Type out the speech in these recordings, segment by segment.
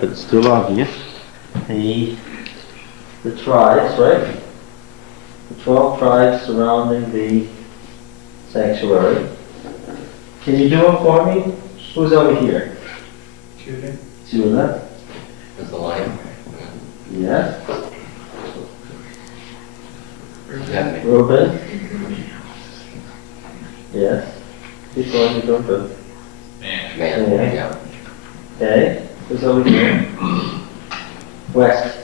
It's still obvious. The tribes, right? The 12 tribes surrounding the sanctuary. Can you do them for me? Who's over here? Judah. Judah. Is the lion? Yes. Yeah. Reuben. Yes. Keep going, you're doing good. Man. Yeah. Okay. Who's over here? West.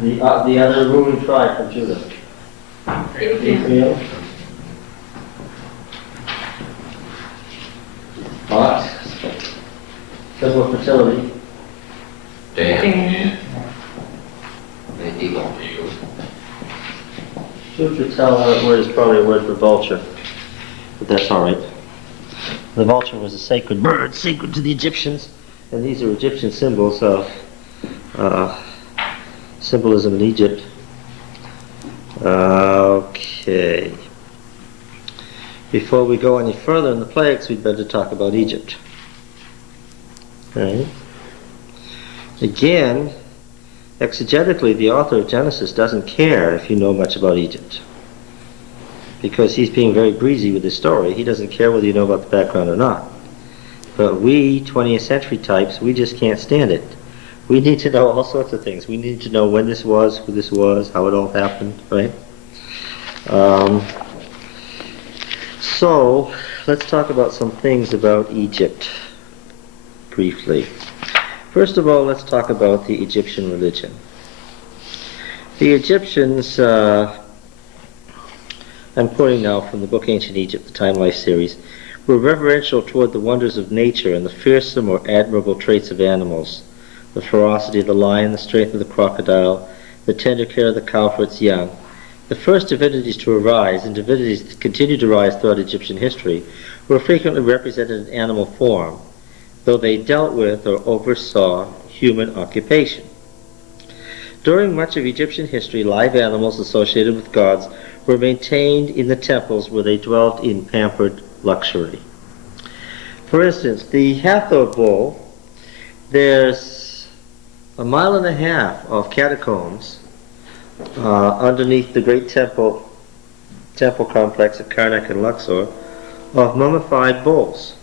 The other ruling tribe from Judah. Ephraim. Ox. Symbol of fertility. Dan. The eagle. Truth to tell, that word is probably a word for vulture, but that's all right. The vulture was a sacred bird, sacred to the Egyptians, and these are Egyptian symbols of symbolism in Egypt. Okay. Before we go any further in the plagues, we'd better talk about Egypt. Okay. Again, exegetically, the author of Genesis doesn't care if you know much about Egypt, because he's being very breezy with his story. He doesn't care whether you know about the background or not. But we, 20th century types, we just can't stand it. We need to know all sorts of things. We need to know when this was, who this was, how it all happened, right? So, let's talk about some things about Egypt, briefly. First of all, let's talk about the Egyptian religion. The Egyptians, I'm quoting now from the book Ancient Egypt, the Time Life series, were reverential toward the wonders of nature and the fearsome or admirable traits of animals, the ferocity of the lion, the strength of the crocodile, the tender care of the cow for its young. The first divinities to arise, and divinities that continue to rise throughout Egyptian history, were frequently represented in animal form, though they dealt with or oversaw human occupation. During much of Egyptian history, live animals associated with gods were maintained in the temples where they dwelt in pampered luxury. For instance, the Hathor bull, there's 1.5 miles of catacombs underneath the great temple complex of Karnak and Luxor of mummified bulls.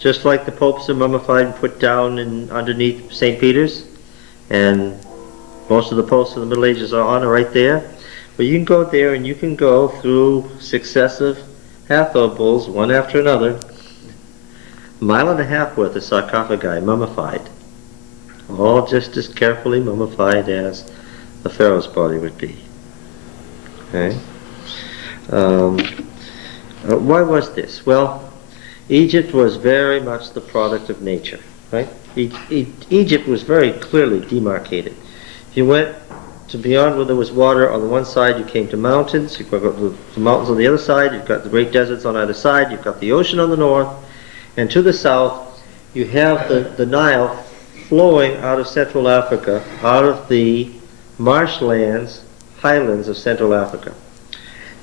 Just like the popes are mummified and put down underneath St. Peter's, and most of the popes of the Middle Ages are right there. But you can go there and you can go through successive Hathor bulls, one after another, 1.5 miles worth of sarcophagi, mummified. All just as carefully mummified as the pharaoh's body would be. Okay. Why was this? Well, Egypt was very much the product of nature, right? Egypt was very clearly demarcated. If you went to beyond where there was water on the one side, you came to mountains. You've got the mountains on the other side. You've got the great deserts on either side. You've got the ocean on the north. And to the south, you have the Nile flowing out of Central Africa, out of the marshlands, highlands of Central Africa.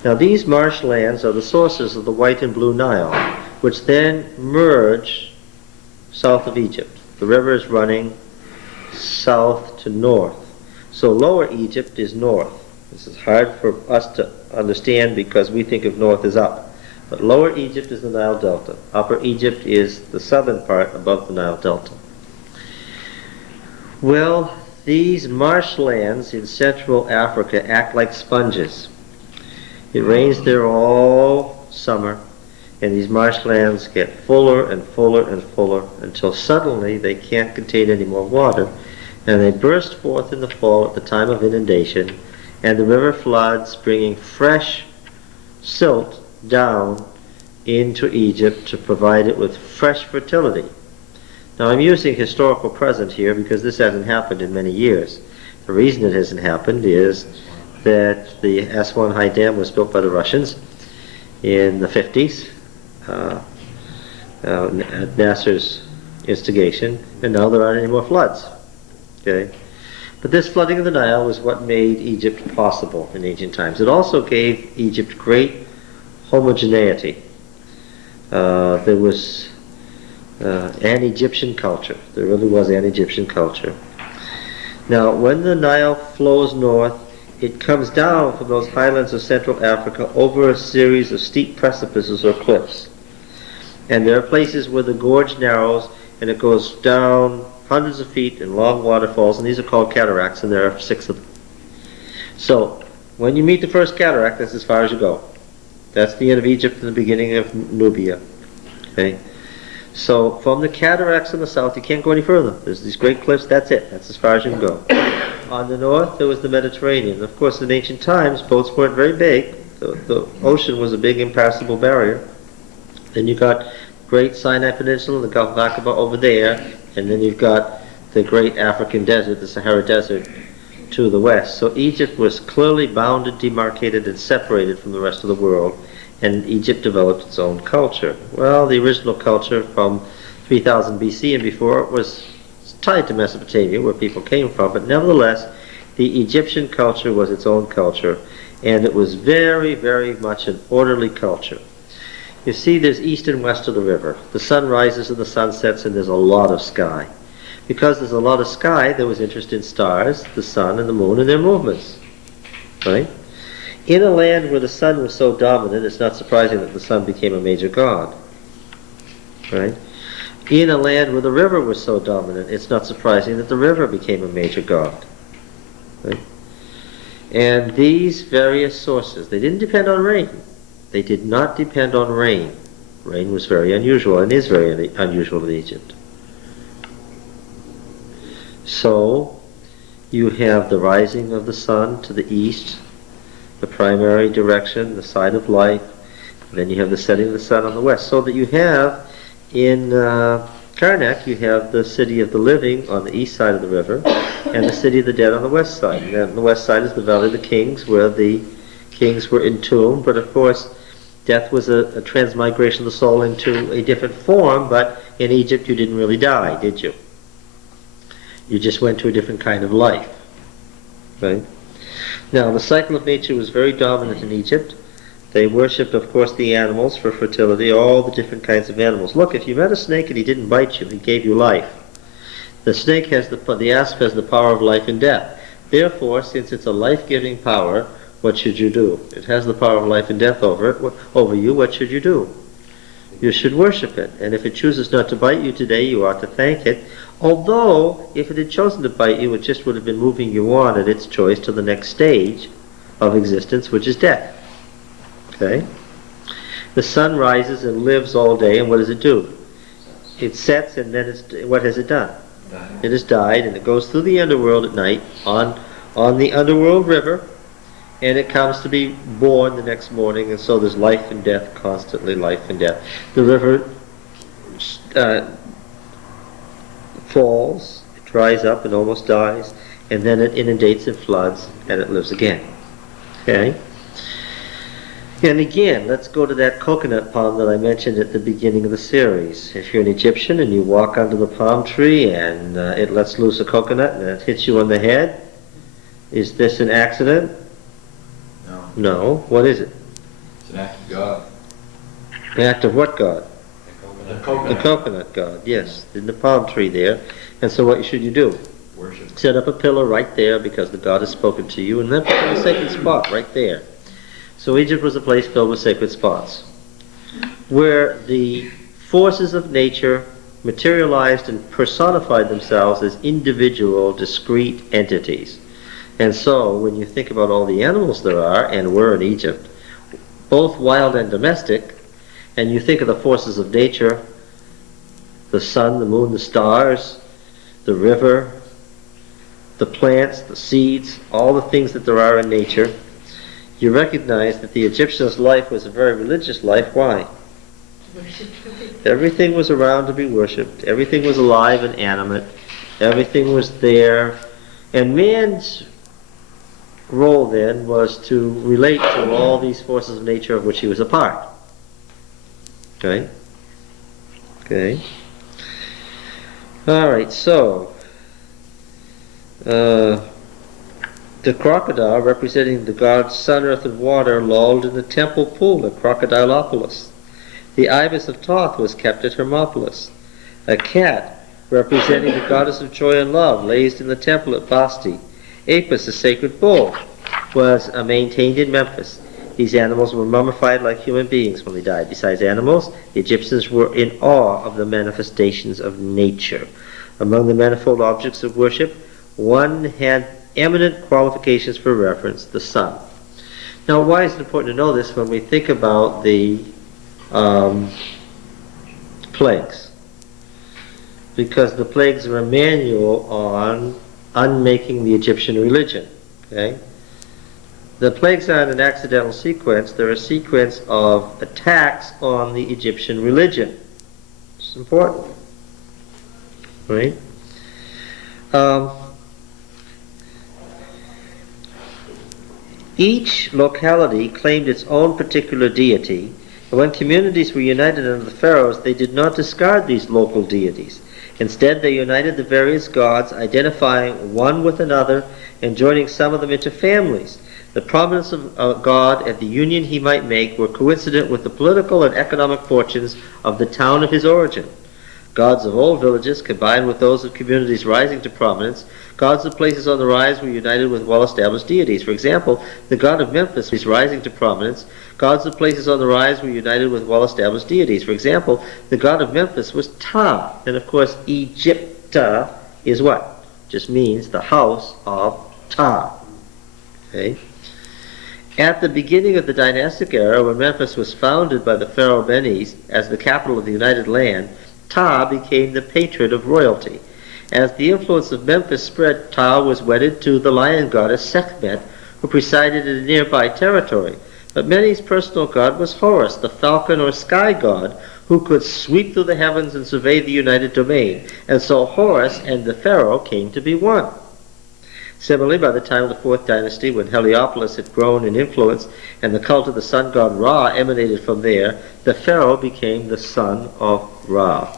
Now these marshlands are the sources of the White and Blue Nile, which then merge south of Egypt. The river is running south to north. So Lower Egypt is north. This is hard for us to understand because we think of north as up. But Lower Egypt is the Nile Delta. Upper Egypt is the southern part above the Nile Delta. Well, these marshlands in Central Africa act like sponges. It rains there all summer, and these marshlands get fuller and fuller and fuller until suddenly they can't contain any more water, and they burst forth in the fall at the time of inundation, and the river floods, bringing fresh silt down into Egypt to provide it with fresh fertility. Now I'm using historical present here because this hasn't happened in many years. The reason it hasn't happened is that the Aswan High Dam was built by the Russians in the 50s at Nasser's instigation, and now there aren't any more floods. Okay? But this flooding of the Nile was what made Egypt possible in ancient times. It also gave Egypt great homogeneity. There was and Egyptian culture. There really was an Egyptian culture. Now, when the Nile flows north, it comes down from those highlands of Central Africa over a series of steep precipices or cliffs. And there are places where the gorge narrows and it goes down hundreds of feet in long waterfalls, and these are called cataracts, and there are 6 of them. So, when you meet the first cataract, that's as far as you go. That's the end of Egypt and the beginning of Nubia. Okay? So, from the cataracts in the south, you can't go any further. There's these great cliffs, that's it. That's as far as you can go. On the north, there was the Mediterranean. Of course, in ancient times, boats weren't very big. The ocean was a big impassable barrier. Then you got Great Sinai Peninsula, the Gulf of Aqaba over there, and then you've got the great African desert, the Sahara Desert, to the west. So Egypt was clearly bounded, demarcated, and separated from the rest of the world, and Egypt developed its own culture. Well, the original culture from 3000 BC and before was tied to Mesopotamia, where people came from, but nevertheless, the Egyptian culture was its own culture, and it was very, very much an orderly culture. You see, there's east and west of the river. The sun rises and the sun sets, and there's a lot of sky. Because there's a lot of sky, there was interest in stars, the sun and the moon, and their movements. Right? In a land where the sun was so dominant, it's not surprising that the sun became a major god. Right? In a land where the river was so dominant, it's not surprising that the river became a major god. Right? And these various sources, they didn't depend on rain. They did not depend on rain. Rain was very unusual and is very unusual in Egypt. So, you have the rising of the sun to the east, the primary direction, the side of life, and then you have the setting of the sun on the west. So that you have, in Karnak, you have the city of the living on the east side of the river, and the city of the dead on the west side. And on the west side is the Valley of the Kings, where the kings were entombed, but of course, death was a transmigration of the soul into a different form, but in Egypt you didn't really die, did you? You just went to a different kind of life. Right? Now, the cycle of nature was very dominant in Egypt. They worshipped, of course, the animals for fertility, all the different kinds of animals. Look, if you met a snake and he didn't bite you, he gave you life. The snake has the asp has the power of life and death. Therefore, since it's a life-giving power, what should you do? It has the power of life and death over you. What should you do? You should worship it. And if it chooses not to bite you today, you ought to thank it. Although, if it had chosen to bite you, it just would have been moving you on at its choice to the next stage of existence, which is death. Okay? The sun rises and lives all day, and what does it do? It sets, and then what has it done? It has died, and it goes through the underworld at night on the underworld river, and it comes to be born the next morning, and so there's life and death, constantly life and death. The river falls, it dries up and almost dies, and then it inundates and floods, and it lives again. Okay? And again, let's go to that coconut palm that I mentioned at the beginning of the series. If you're an Egyptian and you walk under the palm tree and it lets loose a coconut and it hits you on the head, is this an accident? No. No. What is it? It's an act of God. An act of what God? The The coconut. coconut God, yes. In the palm tree there. And so what should you do? Worship. Set up a pillar right there because the God has spoken to you, and then put in a sacred spot right there. So Egypt was a place filled with sacred spots, where the forces of nature materialized and personified themselves as individual, discrete entities. And so, when you think about all the animals there are, and were in Egypt, both wild and domestic, and you think of the forces of nature, the sun, the moon, the stars, the river, the plants, the seeds, all the things that there are in nature, you recognize that the Egyptian's life was a very religious life. Why? Everything was around to be worshipped. Everything was alive and animate. Everything was there. And man's role then was to relate to all these forces of nature of which he was a part. Okay? Okay. All right, so the crocodile, representing the gods sun, earth, and water, lolled in the temple pool at Crocodilopolis. The ibis of Thoth was kept at Hermopolis. A cat, representing the goddess of joy and love, raised in the temple at Basti. Apis, a sacred bull, was maintained in Memphis. These animals were mummified like human beings when they died. Besides animals, the Egyptians were in awe of the manifestations of nature. Among the manifold objects of worship, one had eminent qualifications for reference, the sun. Now, why is it important to know this when we think about the plagues? Because the plagues are a manual on unmaking the Egyptian religion. Okay? The plagues aren't an accidental sequence. They're a sequence of attacks on the Egyptian religion. It's important. Right? Each locality claimed its own particular deity, and when communities were united under the pharaohs, they did not discard these local deities. Instead, they united the various gods, identifying one with another and joining some of them into families. The prominence of a god and the union he might make were coincident with the political and economic fortunes of the town of his origin. Gods of old villages combined with those of communities rising to prominence. Gods of places on the rise were united with well-established deities. For example, the god of Memphis was rising to prominence. Gods of places on the rise were united with well-established deities. For example, the god of Memphis was Ptah. And of course, Egypta is what? Just means the house of Ptah. Okay? At the beginning of the dynastic era, when Memphis was founded by the pharaoh Menes as the capital of the united land, Ptah became the patron of royalty. As the influence of Memphis spread, Ptah was wedded to the lion goddess Sekhmet, who presided in a nearby territory. But Menes' personal god was Horus, the falcon or sky god, who could sweep through the heavens and survey the united domain. And so Horus and the pharaoh came to be one. Similarly, by the time of the 4th dynasty, when Heliopolis had grown in influence and the cult of the sun god Ra emanated from there, the pharaoh became the son of Ra.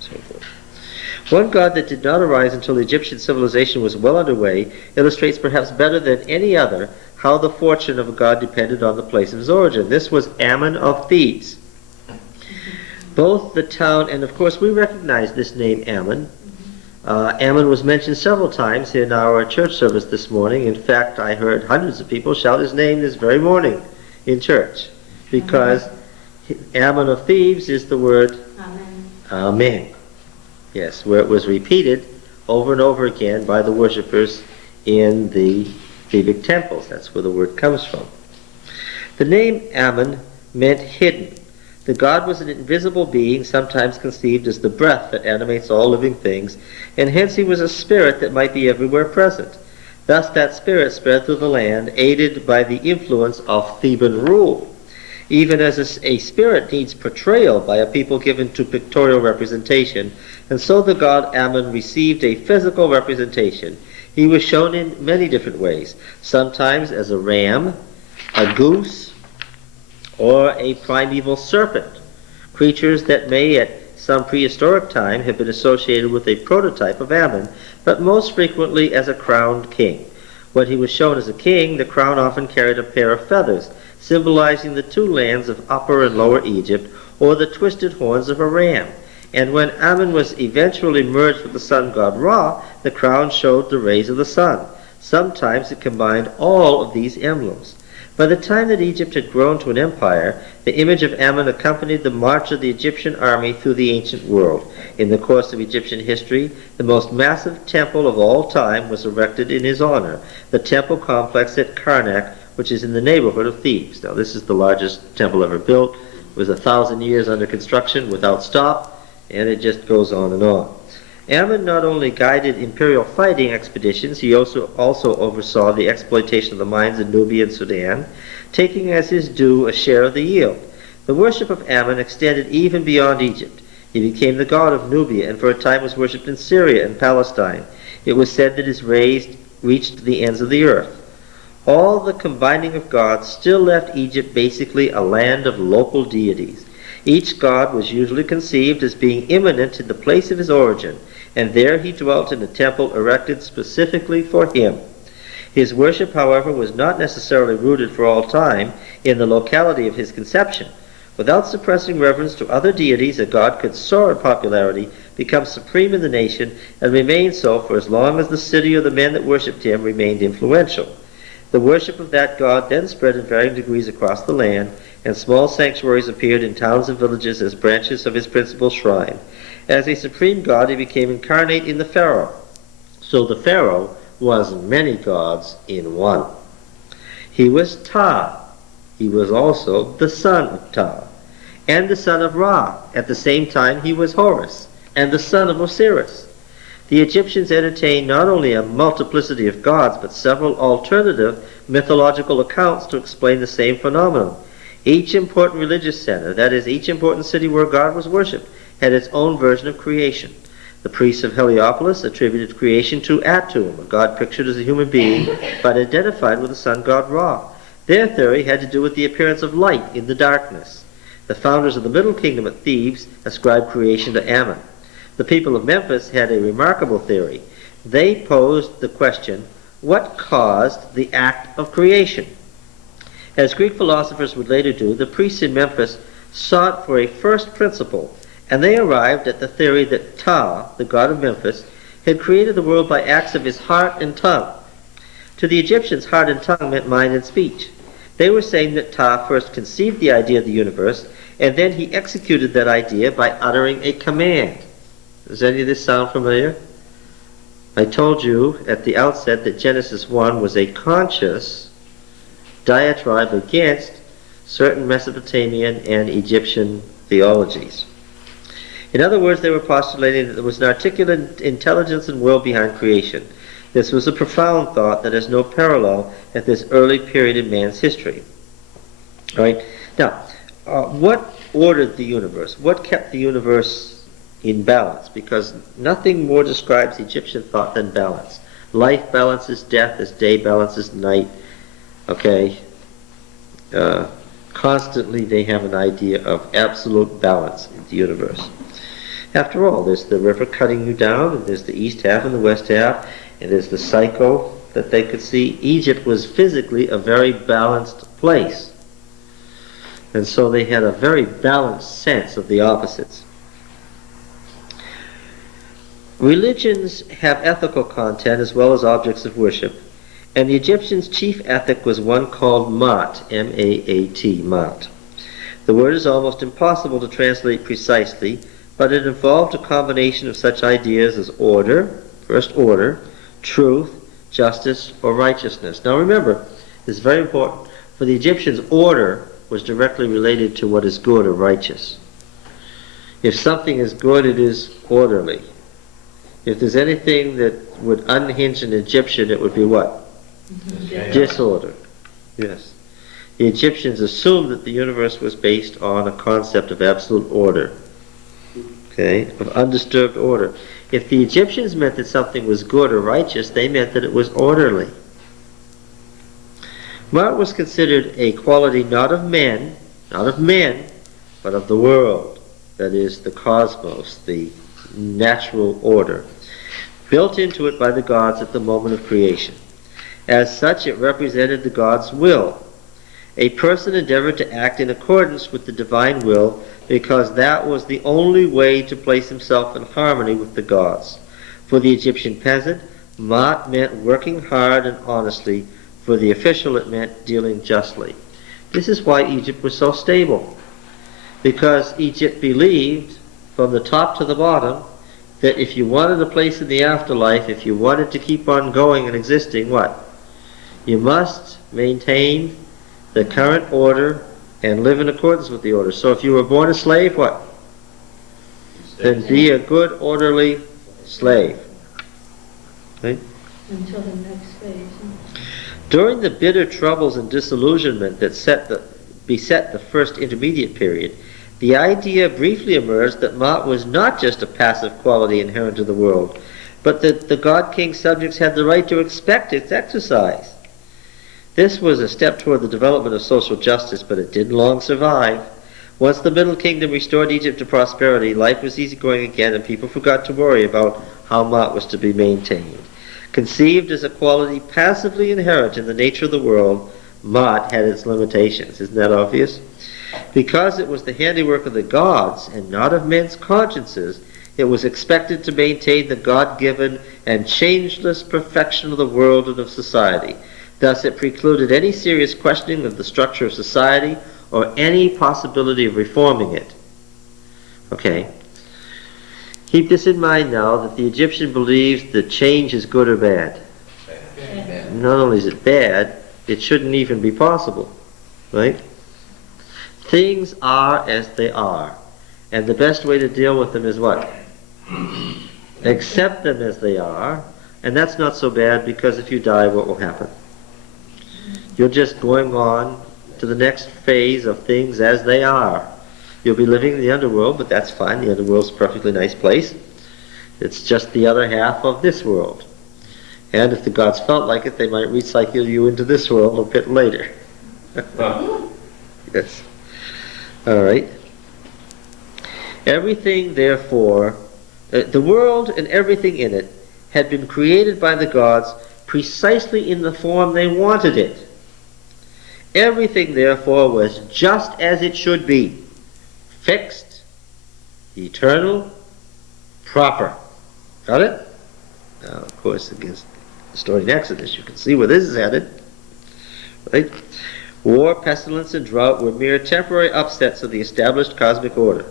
So forth. One god that did not arise until Egyptian civilization was well underway illustrates perhaps better than any other how the fortune of a god depended on the place of his origin. This was Ammon of Thebes. Both the town, and of course we recognize this name Ammon. Ammon was mentioned several times in our church service this morning. In fact, I heard hundreds of people shout his name this very morning in church, because Ammon of Thebes is the word Amen. Amen. Yes, where it was repeated over and over again by the worshippers in the Thebic temples. That's where the word comes from. The name Ammon meant hidden. The god was an invisible being, sometimes conceived as the breath that animates all living things, and hence he was a spirit that might be everywhere present. Thus that spirit spread through the land, aided by the influence of Theban rule. Even as a spirit needs portrayal by a people given to pictorial representation, and so the god Ammon received a physical representation. He was shown in many different ways, sometimes as a ram, a goose, or a primeval serpent, creatures that may at some prehistoric time have been associated with a prototype of Ammon, but most frequently as a crowned king. When he was shown as a king, the crown often carried a pair of feathers, symbolizing the two lands of Upper and Lower Egypt, or the twisted horns of a ram. And when Ammon was eventually merged with the sun god Ra, the crown showed the rays of the sun. Sometimes it combined all of these emblems. By the time that Egypt had grown to an empire, the image of Ammon accompanied the march of the Egyptian army through the ancient world. In the course of Egyptian history, the most massive temple of all time was erected in his honor, the temple complex at Karnak, which is in the neighborhood of Thebes. Now, this is the largest temple ever built. It was 1,000 years under construction without stop, and it just goes on and on. Ammon not only guided imperial fighting expeditions, he also oversaw the exploitation of the mines in Nubia and Sudan, taking as his due a share of the yield. The worship of Ammon extended even beyond Egypt. He became the god of Nubia and for a time was worshipped in Syria and Palestine. It was said that his rays reached the ends of the earth. All the combining of gods still left Egypt basically a land of local deities. Each god was usually conceived as being immanent in the place of his origin, and there he dwelt in a temple erected specifically for him. His worship, however, was not necessarily rooted for all time in the locality of his conception. Without suppressing reverence to other deities, a god could soar in popularity, become supreme in the nation, and remain so for as long as the city or the men that worshipped him remained influential. The worship of that god then spread in varying degrees across the land, and small sanctuaries appeared in towns and villages as branches of his principal shrine. As a supreme god, he became incarnate in the pharaoh. So the pharaoh was many gods in one. He was Ptah. He was also the son of Ptah, and the son of Ra. At the same time, he was Horus, and the son of Osiris. The Egyptians entertained not only a multiplicity of gods, but several alternative mythological accounts to explain the same phenomenon. Each important religious center, that is, each important city where God was worshipped, had its own version of creation. The priests of Heliopolis attributed creation to Atum, a god pictured as a human being, but identified with the sun god Ra. Their theory had to do with the appearance of light in the darkness. The founders of the Middle Kingdom at Thebes ascribed creation to Ammon. The people of Memphis had a remarkable theory. They posed the question, what caused the act of creation? As Greek philosophers would later do, the priests in Memphis sought for a first principle, and they arrived at the theory that Ptah, the god of Memphis, had created the world by acts of his heart and tongue. To the Egyptians, heart and tongue meant mind and speech. They were saying that Ptah first conceived the idea of the universe, and then he executed that idea by uttering a command. Does any of this sound familiar? I told you at the outset that Genesis 1 was a conscious diatribe against certain Mesopotamian and Egyptian theologies. In other words, they were postulating that there was an articulate intelligence and will behind creation. This was a profound thought that has no parallel at this early period in man's history. All right? Now, what ordered the universe? What kept the universe in balance? Because nothing more describes Egyptian thought than balance. Life balances death as day balances night. Okay? Constantly they have an idea of absolute balance in the universe. After all, there's the river cutting you down, and there's the east half and the west half, and there's the cycle that they could see. Egypt was physically a very balanced place. And so they had a very balanced sense of the opposites. Religions have ethical content as well as objects of worship, and the Egyptians' chief ethic was one called Maat, M-A-A-T, Maat. The word is almost impossible to translate precisely, but it involved a combination of such ideas as order, first order, truth, justice, or righteousness. Now remember, this is very important. For the Egyptians, order was directly related to what is good or righteous. If something is good, it is orderly. If there's anything that would unhinge an Egyptian, it would be what? Disorder. Yes. The Egyptians assumed that the universe was based on a concept of absolute order. Okay, of undisturbed order. If the Egyptians meant that something was good or righteous, they meant that it was orderly. Maat was considered a quality not of men, but of the world. That is, the cosmos, the natural order, built into it by the gods at the moment of creation. As such, it represented the God's will. A person endeavored to act in accordance with the divine will because that was the only way to place himself in harmony with the gods. For the Egyptian peasant, Maat meant working hard and honestly. For the official, it meant dealing justly. This is why Egypt was so stable. Because Egypt believed, from the top to the bottom, that if you wanted a place in the afterlife, if you wanted to keep on going and existing, what? You must maintain the current order and live in accordance with the order. So if you were born a slave, what? Then be a good, orderly slave. Okay? Until the next phase. During the bitter troubles and disillusionment that beset the first intermediate period, the idea briefly emerged that Maat was not just a passive quality inherent to the world, but that the god-king subjects had the right to expect its exercise. This was a step toward the development of social justice, but it didn't long survive. Once the Middle Kingdom restored Egypt to prosperity, life was easygoing again, and people forgot to worry about how Maat was to be maintained. Conceived as a quality passively inherent in the nature of the world, Maat had its limitations. Isn't that obvious? Because it was the handiwork of the gods and not of men's consciences, it was expected to maintain the God-given and changeless perfection of the world and of society. Thus it precluded any serious questioning of the structure of society or any possibility of reforming it. Okay. Keep this in mind now, that the Egyptian believes that change is good or bad. Bad. Not only is it bad, it shouldn't even be possible. Right? Things are as they are. And the best way to deal with them is what? Accept them as they are. And that's not so bad, because if you die, what will happen? You're just going on to the next phase of things as they are. You'll be living in the underworld, but that's fine. The underworld's a perfectly nice place. It's just the other half of this world. And if the gods felt like it, they might recycle you into this world a bit later. Yes. All right. Everything, therefore, the world and everything in it had been created by the gods precisely in the form they wanted it. Everything, therefore, was just as it should be. Fixed, eternal, proper. Got it? Now, of course, against the story in Exodus, you can see where this is headed. Right? War, pestilence, and drought were mere temporary upsets of the established cosmic order.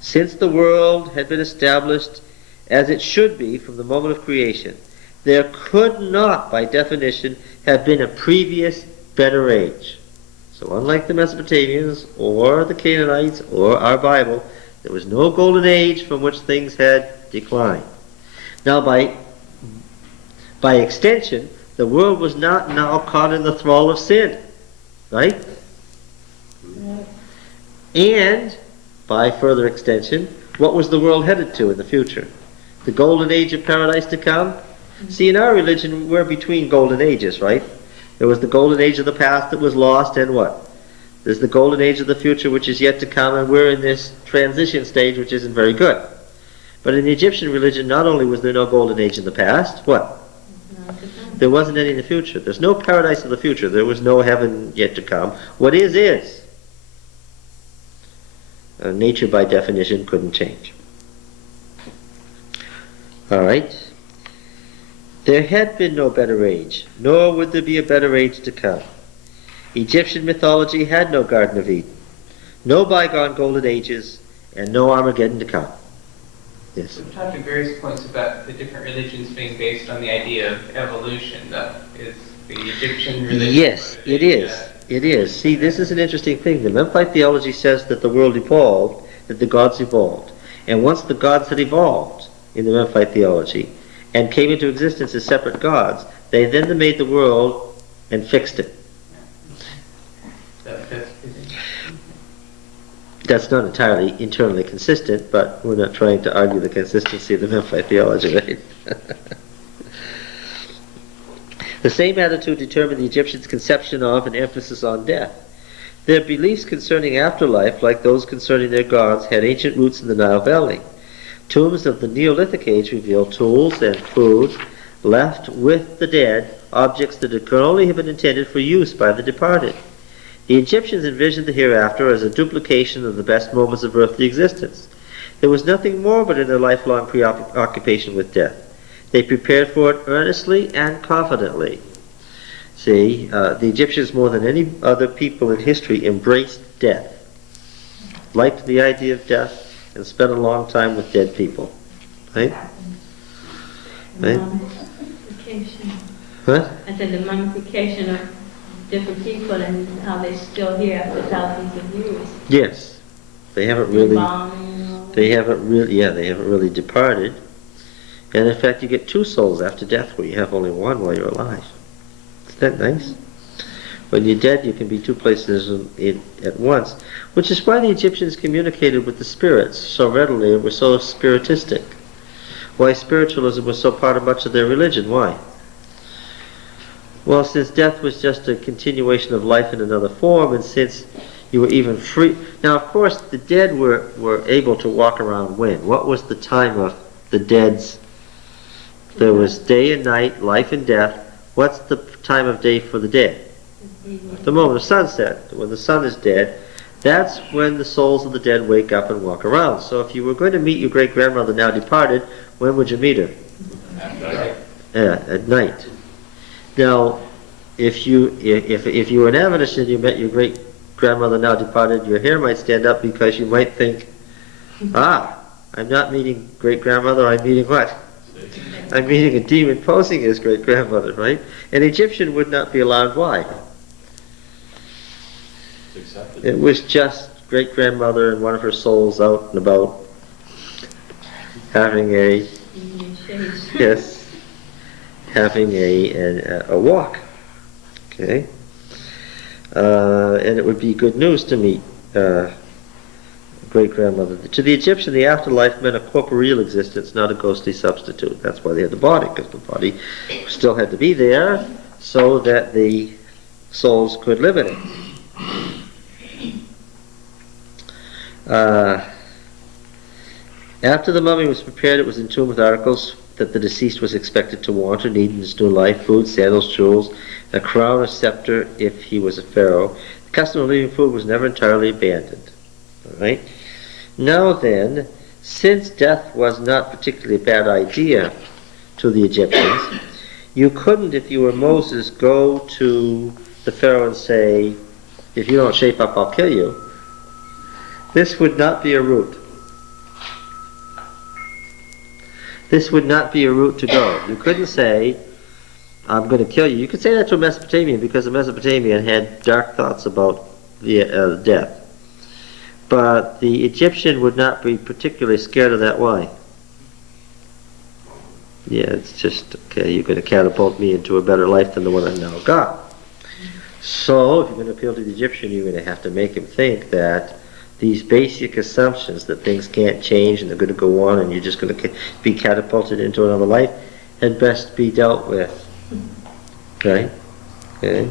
Since the world had been established as it should be from the moment of creation, there could not, by definition, have been a previous better age. So unlike the Mesopotamians or the Canaanites or our Bible, there was no golden age from which things had declined. Now by extension, the world was not now caught in the thrall of sin. Right? And, by further extension, what was the world headed to in the future? The golden age of paradise to come? See, in our religion, we're between golden ages, right? There was the golden age of the past that was lost, and what? There's the golden age of the future which is yet to come, and we're in this transition stage which isn't very good. But in the Egyptian religion, not only was there no golden age in the past, what? There wasn't any in the future. There's no paradise in the future. There was no heaven yet to come. What is. Nature, by definition, couldn't change. All right. There had been no better age, nor would there be a better age to come. Egyptian mythology had no Garden of Eden, no bygone golden ages, and no Armageddon to come. Yes. We've talked at various points about the different religions being based on the idea of evolution, though. Is the Egyptian religion... Yes, it is. It is. See, this is an interesting thing. The Memphite theology says that the world evolved, that the gods evolved. And once the gods had evolved in the Memphite theology and came into existence as separate gods, they then made the world and fixed it. That's not entirely internally consistent, but we're not trying to argue the consistency of the Memphite theology, right? The same attitude determined the Egyptians' conception of and emphasis on death. Their beliefs concerning afterlife, like those concerning their gods, had ancient roots in the Nile Valley. Tombs of the Neolithic age reveal tools and food left with the dead, objects that could only have been intended for use by the departed. The Egyptians envisioned the hereafter as a duplication of the best moments of earthly existence. There was nothing morbid in their lifelong preoccupation with death. They prepared for it earnestly and confidently. See, the Egyptians, more than any other people in history, embraced death, liked the idea of death, and spent a long time with dead people. Right? Right? Mummification. What? I said the mummification of different people and how they're still here after thousands of years. Yes. They haven't really... Embalming. They haven't really departed. And in fact, you get two souls after death, where you have only one while you're alive. Isn't that nice? When you're dead, you can be two places at once, which is why the Egyptians communicated with the spirits so readily and were so spiritistic. Why spiritualism was so part of much of their religion. Why? Well, since death was just a continuation of life in another form, and since you were even free... Now, of course, the dead were able to walk around when? What was the time of the dead's... There was day and night, life and death. What's the time of day for the dead? The moment of sunset. When the sun is dead, That's when the souls of the dead wake up and walk around. So if you were going to meet your great-grandmother now departed, when would you meet her? Yeah, at night. Now, if you were an Adventist and you met your great-grandmother now departed, your hair might stand up because you might think, I'm not meeting great-grandmother, I'm meeting what? I'm meeting a demon posing as great-grandmother, right? An Egyptian would not be allowed. Why? It was just great-grandmother and one of her souls out and about having having a walk. Okay? And it would be good news to meet great-grandmother. To the Egyptian, the afterlife meant a corporeal existence, not a ghostly substitute. That's why they had the body, because the body still had to be there so that the souls could live in it. After the mummy was prepared, it was entombed with articles that the deceased was expected to want or need in his new life: food, sandals, jewels, a crown or scepter if he was a pharaoh. The custom of leaving food was never entirely abandoned. All right? Now then, since death was not particularly a bad idea to the Egyptians, you couldn't, if you were Moses, go to the pharaoh and say, if you don't shape up, I'll kill you. This would not be a route. This would not be a route to go. You couldn't say, I'm going to kill you. You could say that to a Mesopotamian because a Mesopotamian had dark thoughts about the death. But the Egyptian would not be particularly scared of that. Why? Yeah, it's just, okay, you're going to catapult me into a better life than the one I've now got. So, if you're going to appeal to the Egyptian, you're going to have to make him think that these basic assumptions that things can't change and they're going to go on and you're just going to be catapulted into another life had best be dealt with. Right? Okay.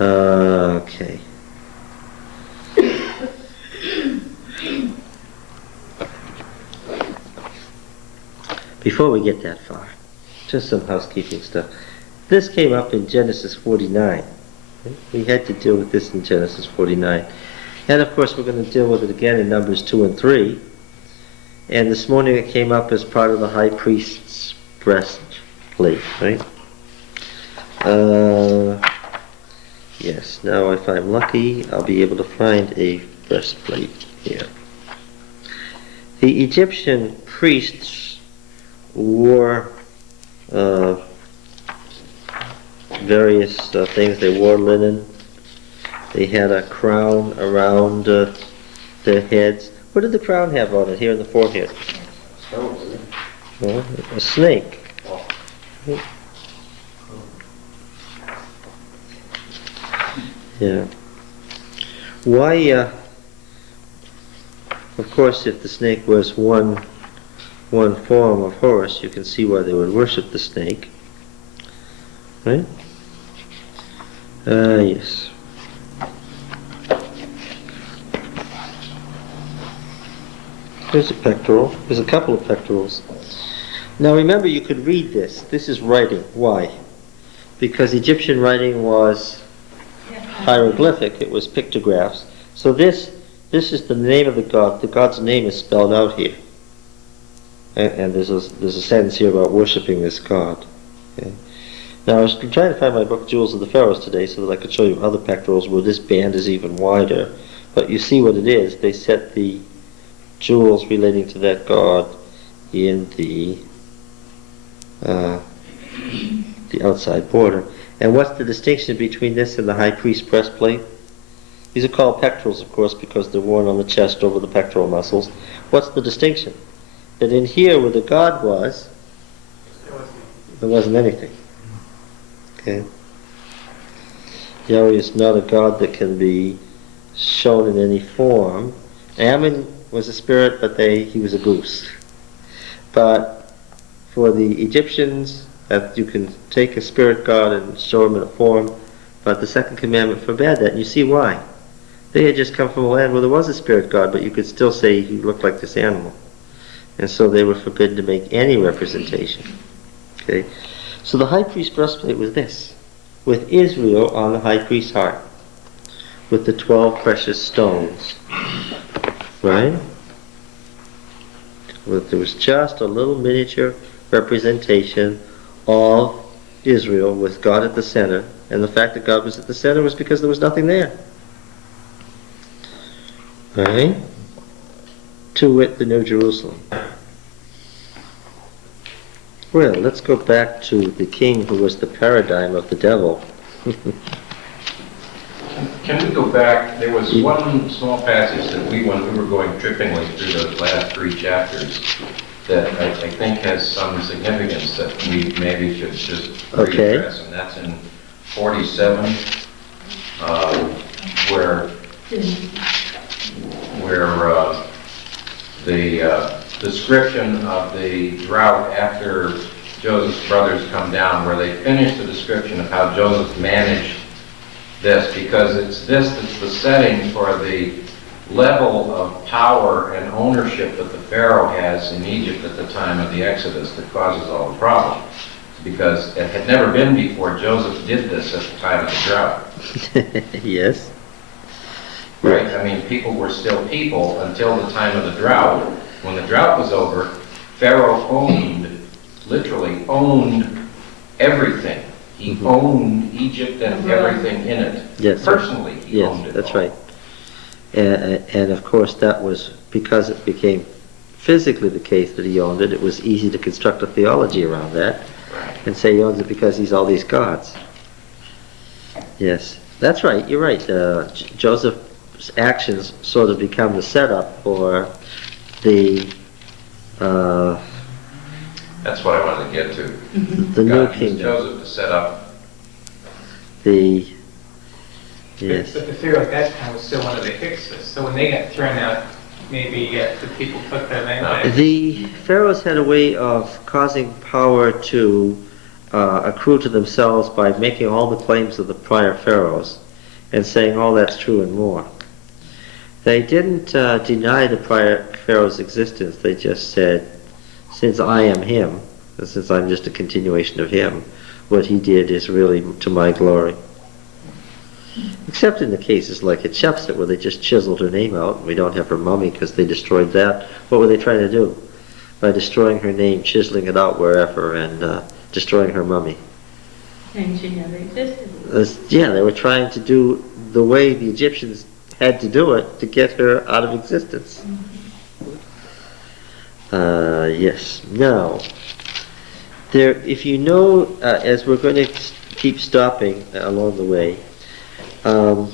Okay. Before we get that far, just some housekeeping stuff. This came up in Genesis 49. We had to deal with this in Genesis 49. And of course we're going to deal with it again in Numbers 2 and 3. And this morning it came up as part of the high priest's breastplate, right? Yes, now if I'm lucky, I'll be able to find a breastplate here. The Egyptian priests wore various things. They wore linen. They had a crown around their heads. What did the crown have on it here in the forehead? Well, a snake. Yeah. Why? Of course, if the snake was one form of Horus, you can see why they would worship the snake, right? Yes. There's a pectoral. There's a couple of pectorals. Now remember, you could read this. This is writing. Why? Because Egyptian writing was hieroglyphic. It was pictographs. So this is the name of the god. The god's name is spelled out here. And there's a sentence here about worshiping this god. Okay. Now I was trying to find my book Jewels of the Pharaohs today so that I could show you other pectorals where this band is even wider. But you see what it is. They set the jewels relating to that god in the outside border. And what's the distinction between this and the high priest's breastplate? These are called pectorals, of course, because they're worn on the chest over the pectoral muscles. What's the distinction? That in here where the god was, there wasn't anything. Okay? Yahweh is not a god that can be shown in any form. Ammon was a spirit, but he was a goose. But for the Egyptians, that you can take a spirit god and show him in a form, but the second commandment forbade that, and you see why. They had just come from a land where there was a spirit god, but you could still say he looked like this animal. And so they were forbidden to make any representation. Okay? So the high priest's breastplate was this, with Israel on the high priest's heart. with the 12 precious stones. Right? There was just a little miniature representation of Israel with God at the center, and the fact that God was at the center was because there was nothing there. Right? To wit, the New Jerusalem. Well, let's go back to the king who was the paradigm of the devil. Can we go back? There was one small passage that when we were going trippingly through those last 3 chapters, that I think has some significance that we maybe should just readdress, and that's in 47, where the description of the drought after Joseph's brothers come down, where they finish the description of how Joseph managed this, because it's this that's the setting for the level of power and ownership that the Pharaoh has in Egypt at the time of the Exodus that causes all the problems. Because it had never been before Joseph did this at the time of the drought. Yes. Right? I mean, people were still people until the time of the drought. When the drought was over, Pharaoh literally owned everything. He owned Egypt and everything in it. Yes. Personally, he owned it. Yes, that's all. right. And of course that was because it became physically the case that he owned it. It was easy to construct a theology around that and say he owns it because he's all these gods. Yes, that's right. You're right. Joseph's actions sort of become the setup for the That's what I wanted to get to. the new God used kingdom. Joseph to set up. Yes. But the Pharaoh at that time was still one of the Hyksos, so when they got thrown out, maybe the people took them anyway. The pharaohs had a way of causing power to accrue to themselves by making all the claims of the prior pharaohs and saying all that's true and more. They didn't deny the prior pharaoh's existence. They just said, since I am him, and since I'm just a continuation of him, what he did is really to my glory. Except in the cases like Hatshepsut, where they just chiseled her name out, and we don't have her mummy because they destroyed that. What were they trying to do? By destroying her name, chiseling it out wherever, and destroying her mummy. And she never existed. They were trying to do the way the Egyptians had to do it to get her out of existence. Yes. Now, if you know, as we're going to keep stopping along the way, I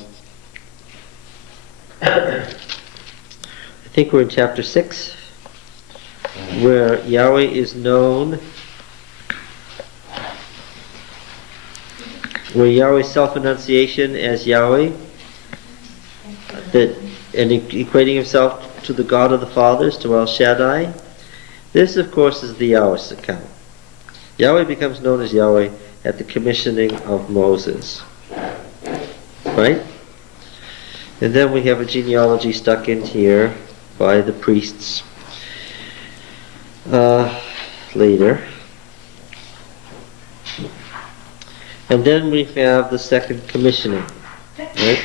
think we're in chapter 6, where Yahweh is known, where Yahweh's self-enunciation as Yahweh, and equating himself to the God of the fathers, to El Shaddai. This, of course, is the Yahweh's account. Yahweh becomes known as Yahweh at the commissioning of Moses. Right? And then we have a genealogy stuck in here by the priests later. And then we have the second commissioning. Right?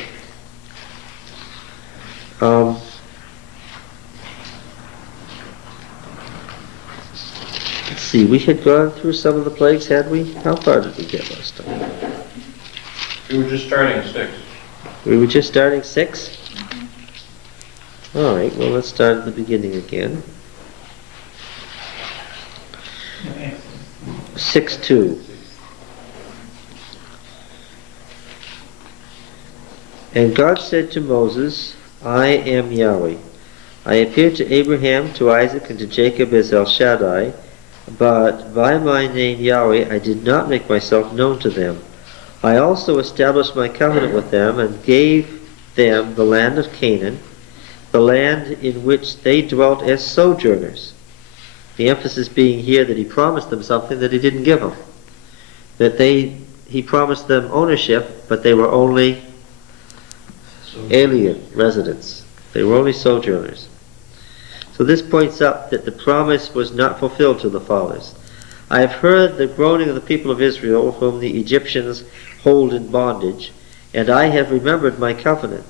Let's see, we had gone through some of the plagues, had we? How far did we get last time? We were just starting 6. We were just starting 6? Alright, well let's start at the beginning again. 6:2. And God said to Moses, I am Yahweh. I appeared to Abraham, to Isaac, and to Jacob as El Shaddai, but by my name Yahweh I did not make myself known to them. I also established my covenant with them and gave them the land of Canaan, the land in which they dwelt as sojourners. The emphasis being here that he promised them something that he didn't give them. That he promised them ownership, but they were only alien residents. They were only sojourners. So this points out that the promise was not fulfilled to the fathers. I have heard the groaning of the people of Israel, whom the Egyptians hold in bondage, and I have remembered my covenant.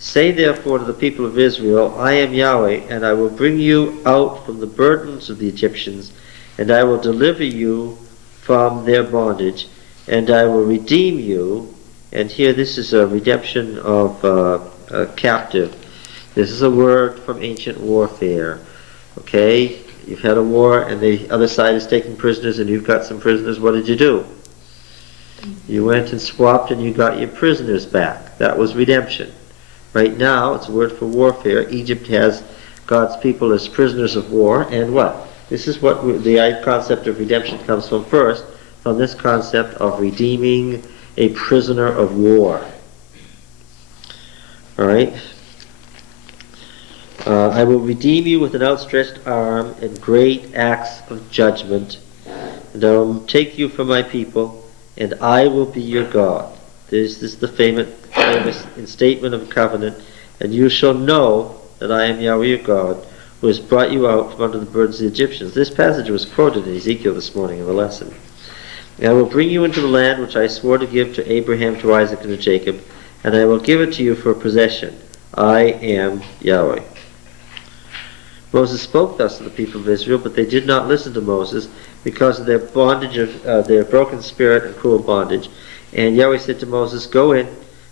Say therefore to the people of Israel, I am Yahweh, and I will bring you out from the burdens of the Egyptians, and I will deliver you from their bondage, and I will redeem you. And here this is a redemption of a captive. This is a word from ancient warfare. Okay? You've had a war and the other side is taking prisoners and you've got some prisoners. What did you do? You went and swapped and you got your prisoners back. That was redemption. Right now, it's a word for warfare. Egypt has God's people as prisoners of war. And what? This is what the concept of redemption comes from first, from this concept of redeeming a prisoner of war. All right? I will redeem you with an outstretched arm and great acts of judgment, and I will take you for my people, and I will be your God. This is the famous statement of covenant, and you shall know that I am Yahweh your God, who has brought you out from under the burdens of the Egyptians. This passage was quoted in Ezekiel this morning in the lesson. And I will bring you into the land which I swore to give to Abraham, to Isaac, and to Jacob, and I will give it to you for a possession. I am Yahweh. Moses spoke thus to the people of Israel, but they did not listen to Moses because of their bondage, of their broken spirit and cruel bondage. And Yahweh said to Moses, Go in,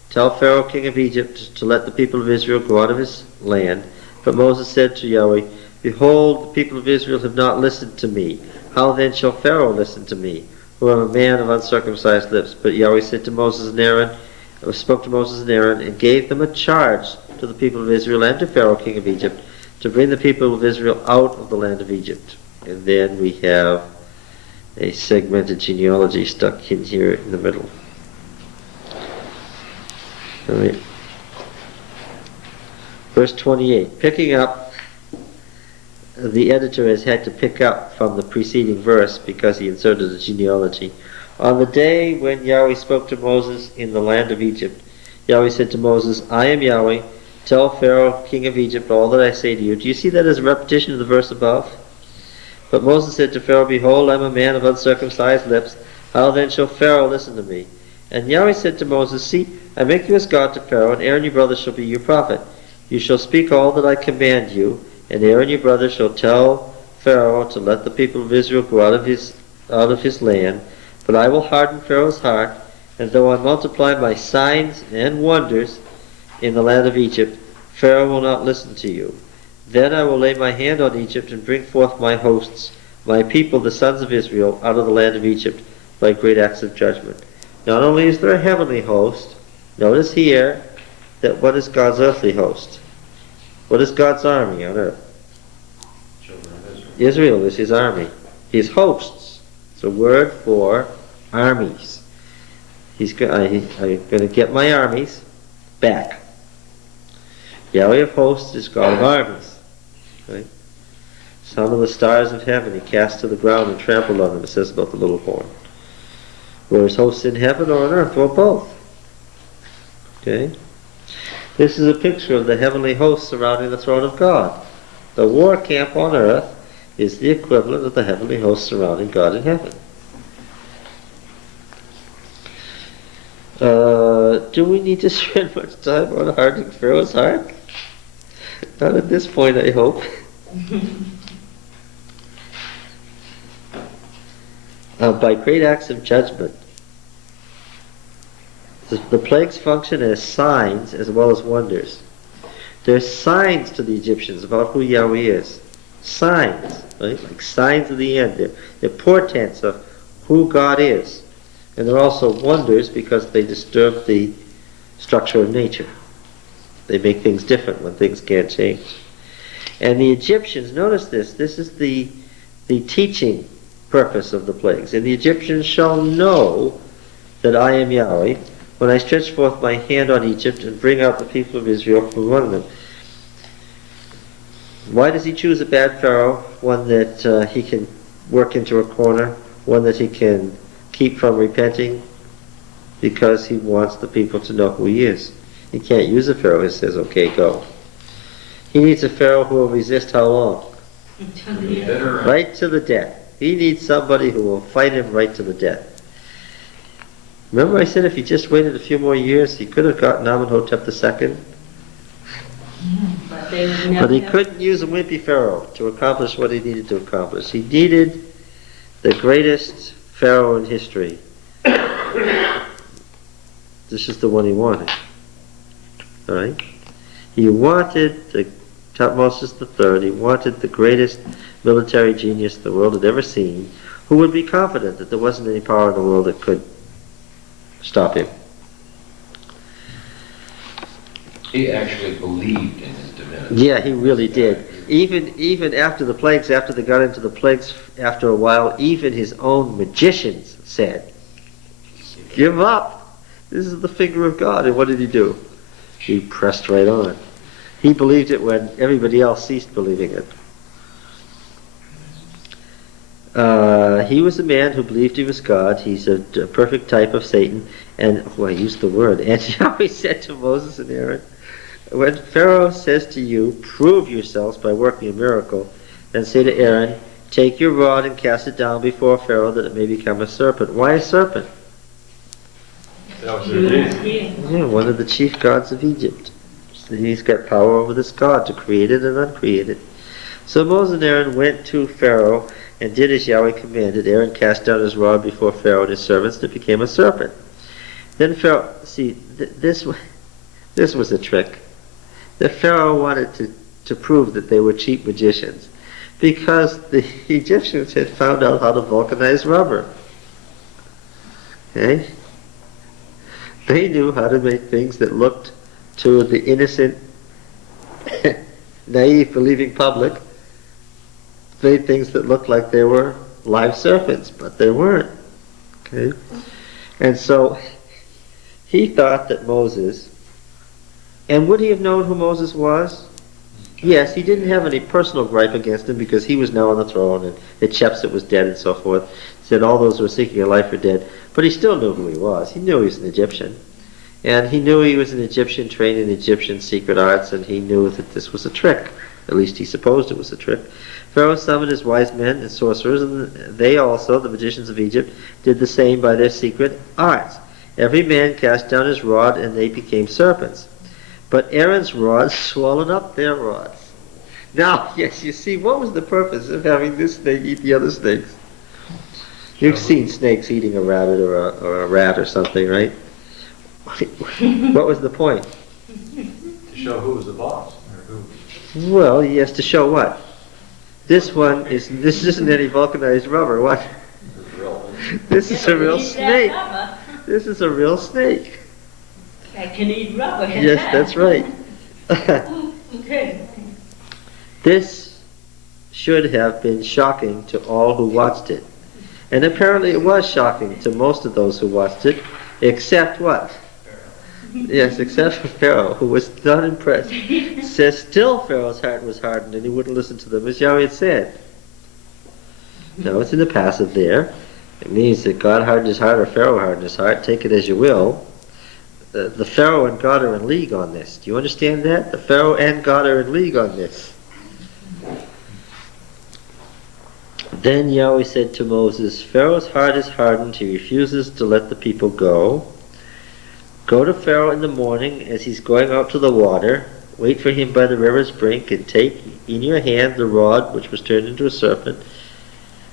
tell Pharaoh king of Egypt to let the people of Israel go out of his land. But Moses said to Yahweh, Behold, the people of Israel have not listened to me. How then shall Pharaoh listen to me, who am a man of uncircumcised lips? But Yahweh said to Moses and Aaron, spoke to Moses and Aaron, and gave them a charge to the people of Israel and to Pharaoh king of Egypt, to bring the people of Israel out of the land of Egypt. And then we have a segmented genealogy stuck in here in the middle. All right. Verse 28. Picking up, the editor has had to pick up from the preceding verse because he inserted a genealogy. On the day when Yahweh spoke to Moses in the land of Egypt, Yahweh said to Moses, I am Yahweh. Tell Pharaoh, king of Egypt, all that I say to you. Do you see that as a repetition of the verse above? But Moses said to Pharaoh, Behold, I am a man of uncircumcised lips. How then shall Pharaoh listen to me? And Yahweh said to Moses, See, I make you as God to Pharaoh, and Aaron your brother shall be your prophet. You shall speak all that I command you, and Aaron your brother shall tell Pharaoh to let the people of Israel go out of his land. But I will harden Pharaoh's heart, and though I multiply my signs and wonders in the land of Egypt, Pharaoh will not listen to you. Then I will lay my hand on Egypt and bring forth my hosts, my people, the sons of Israel, out of the land of Egypt by great acts of judgment. Not only is there a heavenly host, notice here that what is God's earthly host? What is God's army on earth? Children of Israel. Israel is his army. His hosts. It's a word for armies. I'm going to get my armies back. Yahweh of hosts is God of armies. Right? Some of the stars of heaven he cast to the ground and trampled on them, it says about the little horn. Were his hosts in heaven or on earth, or both? Okay? This is a picture of the heavenly hosts surrounding the throne of God. The war camp on earth is the equivalent of the heavenly hosts surrounding God in heaven. Do we need to spend much time on hardening Pharaoh's heart? Not at this point, I hope. By great acts of judgment. The plagues function as signs as well as wonders. There's signs to the Egyptians about who Yahweh is. Signs, right? Like signs of the end. They're portents of who God is. And they're also wonders because they disturb the structure of nature. They make things different when things can't change. And the Egyptians, notice this is the teaching purpose of the plagues. And the Egyptians shall know that I am Yahweh when I stretch forth my hand on Egypt and bring out the people of Israel from among them. Why does he choose a bad Pharaoh? One that he can work into a corner, one that he can keep from repenting, because he wants the people to know who he is. He can't use a Pharaoh who says, okay, go. He needs a Pharaoh who will resist how long? Right to the death. He needs somebody who will fight him right to the death. Remember I said if he just waited a few more years, he could have gotten Amenhotep II? But they would never But he have- couldn't use a wimpy pharaoh to accomplish what he needed to accomplish. He needed the greatest pharaoh in history. This is the one he wanted. All right? He wanted the Tutmosis III. He wanted the greatest military genius the world had ever seen, who would be confident that there wasn't any power in the world that could stop him. He actually believed in his divinity. Yeah, he really did. Even after the plagues, after they got into the plagues, after a while, even his own magicians said, "Give up. This is the finger of God." And what did he do? He pressed right on. He believed it when everybody else ceased believing it. He was a man who believed he was God. He's a perfect type of Satan. And, I used the word. And Yahweh said to Moses and Aaron, "When Pharaoh says to you, 'Prove yourselves by working a miracle,' then say to Aaron, 'Take your rod and cast it down before Pharaoh that it may become a serpent.'" Why a serpent? That was their deity. Yeah. Yeah, one of the chief gods of Egypt. So he's got power over this god to create it and uncreate it. So Moses and Aaron went to Pharaoh and did as Yahweh commanded. Aaron cast down his rod before Pharaoh and his servants, and it became a serpent. Then Pharaoh, this was a trick. The Pharaoh wanted to prove that they were cheap magicians, because the Egyptians had found out how to vulcanize rubber. Okay? They knew how to make things that looked to the innocent, naive, believing public, made things that looked like they were live serpents, but they weren't. Okay? And so he thought that Moses, and would he have known who Moses was? Yes, he didn't have any personal gripe against him because he was now on the throne and Hatshepsut was dead and so forth. He said all those who were seeking a life were dead. But he still knew who he was. He knew he was an Egyptian. And he knew he was an Egyptian trained in Egyptian secret arts, and he knew that this was a trick. At least he supposed it was a trick. Pharaoh summoned his wise men and sorcerers, and they also, the magicians of Egypt, did the same by their secret arts. Every man cast down his rod, and they became serpents. But Aaron's rods swallowed up their rods. Now, yes, you see, what was the purpose of having this snake eat the other snakes? You've seen snakes eating a rabbit or a rat or something, right? What was the point? To show who was the boss, or who. Well, he has to show what? This isn't any vulcanized rubber. What? This is a real Eat that snake. rubber. This is a real snake. I can eat rubber. Yes, that's right. Okay. This should have been shocking to all who watched it. And apparently it was shocking to most of those who watched it, except what? Yes, except for Pharaoh, who was not impressed. Says still Pharaoh's heart was hardened and he wouldn't listen to them, as Yahweh had said. Now it's in the passive there. It means that God hardened his heart or Pharaoh hardened his heart. Take it as you will. The Pharaoh and God are in league on this. Do you understand that? The Pharaoh and God are in league on this. Then Yahweh said to Moses, "Pharaoh's heart is hardened. He refuses to let the people go. Go to Pharaoh in the morning as he's going out to the water. Wait for him by the river's brink and take in your hand the rod which was turned into a serpent.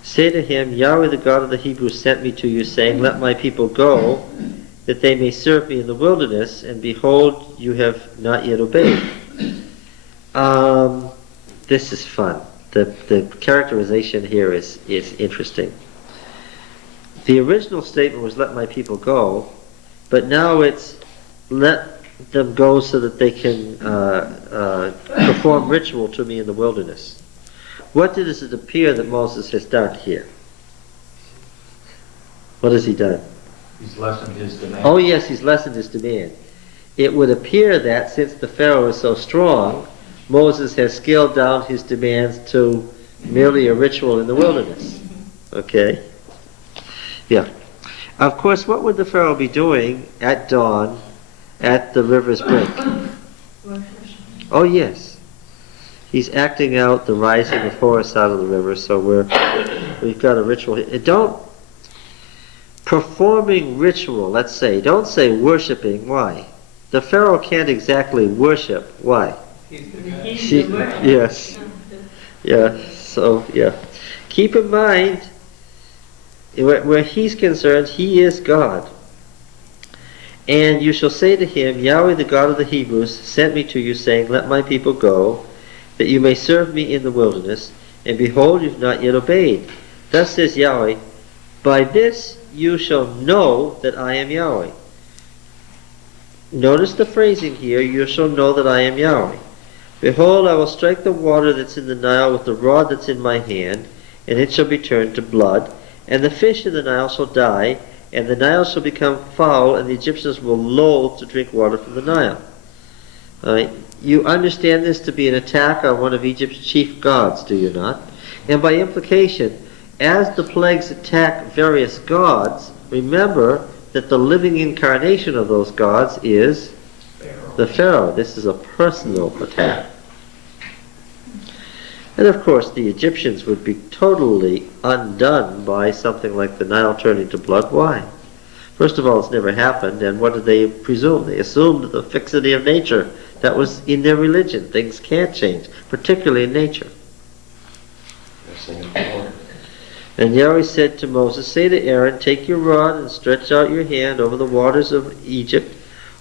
Say to him, 'Yahweh, the God of the Hebrews, sent me to you, saying, let my people go, that they may serve me in the wilderness, and behold, you have not yet obeyed.'" This is fun. The characterization here is interesting. The original statement was, "Let my people go," but now it's, "Let them go so that they can perform ritual to me in the wilderness." What does it appear that Moses has done here? What has he done? He's lessened his demand. Oh yes, he's lessened his demand. It would appear that since the Pharaoh is so strong, Moses has scaled down his demands to merely a ritual in the wilderness. Okay? Yeah. Of course, what would the Pharaoh be doing at dawn at the river's brink? Oh yes. He's acting out the rising of Horus out of the river, so we've got a ritual here. Don't performing ritual, let's say. Don't say worshiping. Why? The Pharaoh can't exactly worship. Why? He's the God. He's the word. Yes. Yeah, so, yeah. Keep in mind, where he's concerned, he is God. And you shall say to him, Yahweh, the God of the Hebrews, sent me to you, saying, let my people go, that you may serve me in the wilderness. And behold, you have not yet obeyed. Thus says Yahweh, by this you shall know that I am Yahweh. Notice the phrasing here, you shall know that I am Yahweh. Behold, I will strike the water that's in the Nile with the rod that's in my hand, and it shall be turned to blood, and the fish in the Nile shall die, and the Nile shall become foul, and the Egyptians will loathe to drink water from the Nile. You understand this to be an attack on one of Egypt's chief gods, do you not? And by implication, as the plagues attack various gods, remember that the living incarnation of those gods is the Pharaoh. This is a personal attack. And of course, the Egyptians would be totally undone by something like the Nile turning to blood. Why? First of all, it's never happened, and what did they presume? They assumed the fixity of nature. That was in their religion. Things can't change, particularly in nature. And Yahweh said to Moses, say to Aaron, take your rod and stretch out your hand over the waters of Egypt,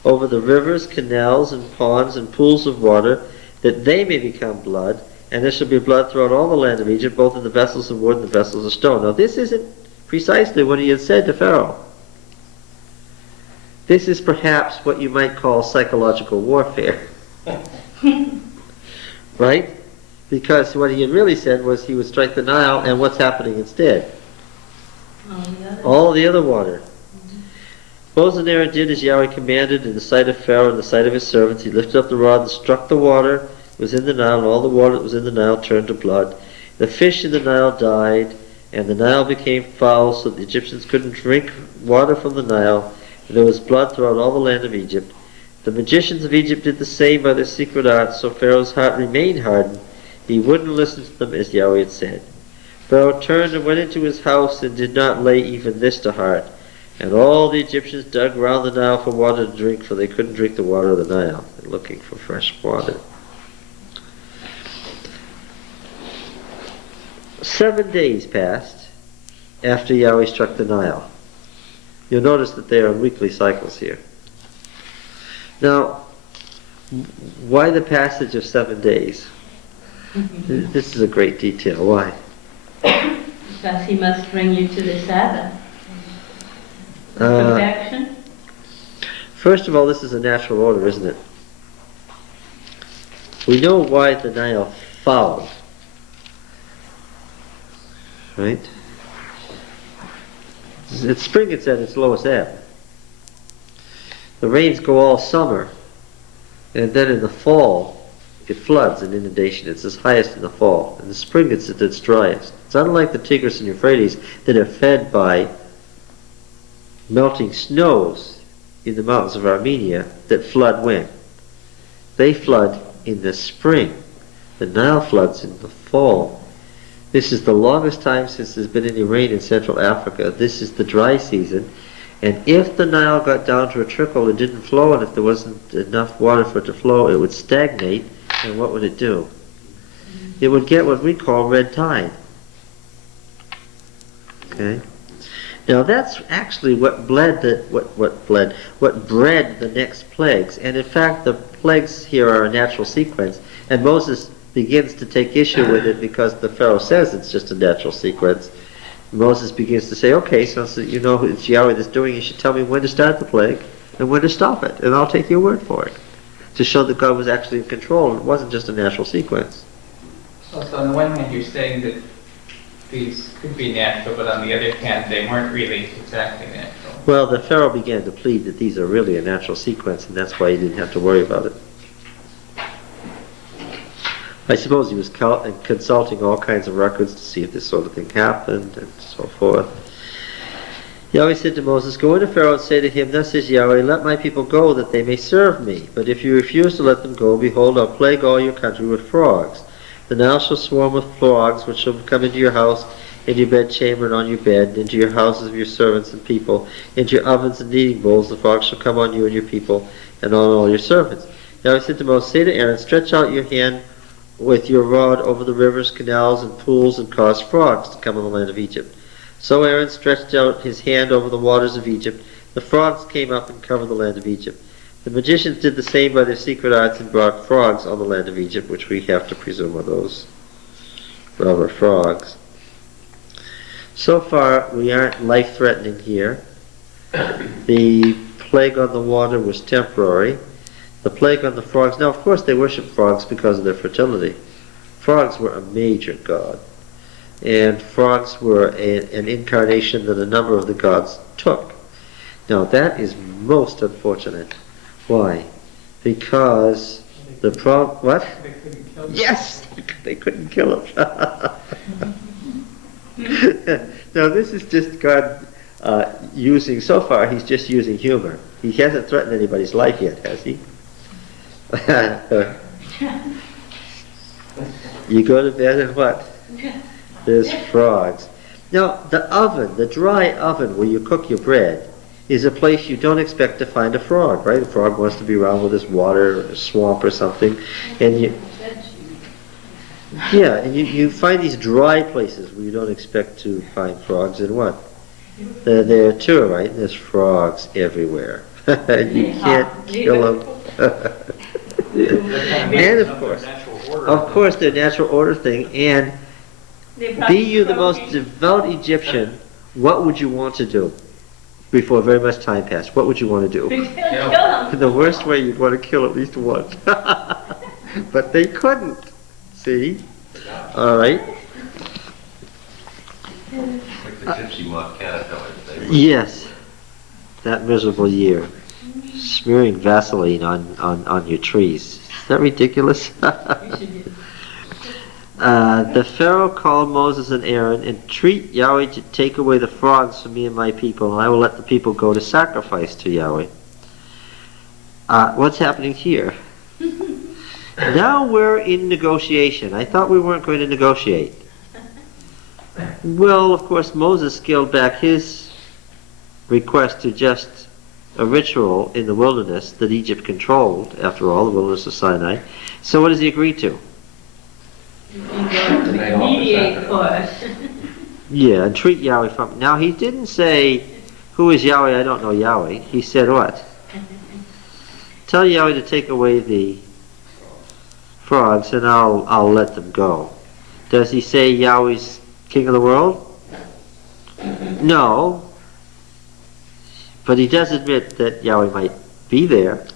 over the rivers, canals, and ponds, and pools of water, that they may become blood, and there shall be blood throughout all the land of Egypt, both in the vessels of wood and the vessels of stone. Now this isn't precisely what he had said to Pharaoh. This is perhaps what you might call psychological warfare. Right? Because what he had really said was he would strike the Nile, and what's happening instead? All the other water. Moses and Aaron did as Yahweh commanded in the sight of Pharaoh and the sight of his servants. He lifted up the rod and struck the water that was in the Nile, and all the water that was in the Nile turned to blood. The fish in the Nile died, and the Nile became foul, so that the Egyptians couldn't drink water from the Nile, and there was blood throughout all the land of Egypt. The magicians of Egypt did the same by their secret arts, so Pharaoh's heart remained hardened. He wouldn't listen to them as Yahweh had said. Pharaoh turned and went into his house and did not lay even this to heart. And all the Egyptians dug round the Nile for water to drink, for they couldn't drink the water of the Nile. They're looking for fresh water. 7 days passed after Yahweh struck the Nile. You'll notice that they are in weekly cycles here. Now, why the passage of 7 days? This is a great detail. Why? Because he must bring you to the Sabbath. Perfection? First of all, this is a natural order, isn't it? We know why the Nile fouled. Right? At spring it's at its lowest ebb. The rains go all summer, and then in the fall it floods and inundation. It's its highest in the fall. In the spring it's at its driest. It's unlike the Tigris and Euphrates that are fed by melting snows in the mountains of Armenia that flood when? They flood in the spring. The Nile floods in the fall. This is the longest time since there's been any rain in Central Africa. This is the dry season. And if the Nile got down to a trickle and didn't flow, and if there wasn't enough water for it to flow, it would stagnate. And what would it do? It would get what we call red tide. Okay? Now that's actually what bred the next plagues. And in fact, the plagues here are a natural sequence. And Moses begins to take issue with it because the Pharaoh says it's just a natural sequence. Moses begins to say, okay, so you know it's Yahweh that's doing it, you should tell me when to start the plague and when to stop it, and I'll take your word for it. To show that God was actually in control. It wasn't just a natural sequence. So on the one hand, you're saying that these could be natural, but on the other hand, they weren't really exactly natural. Well, the Pharaoh began to plead that these are really a natural sequence, and that's why he didn't have to worry about it. I suppose he was consulting all kinds of records to see if this sort of thing happened, and so forth. Yahweh said to Moses, go into Pharaoh and say to him, thus says Yahweh, let my people go, that they may serve me. But if you refuse to let them go, behold, I'll plague all your country with frogs. The Nile shall swarm with frogs, which shall come into your house, into your bedchamber and on your bed, into your houses of your servants and people, into your ovens and kneading bowls. The frogs shall come on you and your people, and on all your servants. Now he said to Moses, say to Aaron, stretch out your hand with your rod over the rivers, canals, and pools, and cause frogs to come on the land of Egypt. So Aaron stretched out his hand over the waters of Egypt. The frogs came up and covered the land of Egypt. The magicians did the same by their secret arts and brought frogs on the land of Egypt, which we have to presume are those rubber frogs. So far, we aren't life-threatening here. The plague on the water was temporary. The plague on the frogs, now of course they worship frogs because of their fertility. Frogs were a major god. And frogs were an incarnation that a number of the gods took. Now that is most unfortunate. Why? Because the problem, what? They couldn't kill them. Yes! They couldn't kill him. Now this is just God using, so far he's just using humor. He hasn't threatened anybody's life yet, has he? You go to bed and what? There's frogs. Now the oven, the dry oven where you cook your bread, is a place you don't expect to find a frog, right? A frog wants to be around with this water or a swamp or something, and you find these dry places where you don't expect to find frogs, and what? They're there too, right? There's frogs everywhere. You can't kill them. And of course, their natural order thing, and be you the most devout Egyptian, what would you want to do? Before very much time passed, what would you want to do? Kill them. The worst way, you'd want to kill at least one. But they couldn't. See? All right. Like the gypsy moth caterpillar. Yes. That miserable year. Smearing Vaseline on your trees. Is that ridiculous? The Pharaoh called Moses and Aaron, entreat Yahweh to take away the frogs from me and my people, and I will let the people go to sacrifice to Yahweh. What's happening here? Now we're in negotiation. I thought we weren't going to negotiate. Well, of course, Moses scaled back his request to just a ritual in the wilderness that Egypt controlled, after all, the wilderness of Sinai. So what does he agree to? Mediate for us. Yeah, entreat Yahweh from... Now, he didn't say, who is Yahweh? I don't know Yahweh. He said what? Tell Yahweh to take away the frogs, and I'll let them go. Does he say Yahweh's king of the world? No. But he does admit that Yahweh might be there.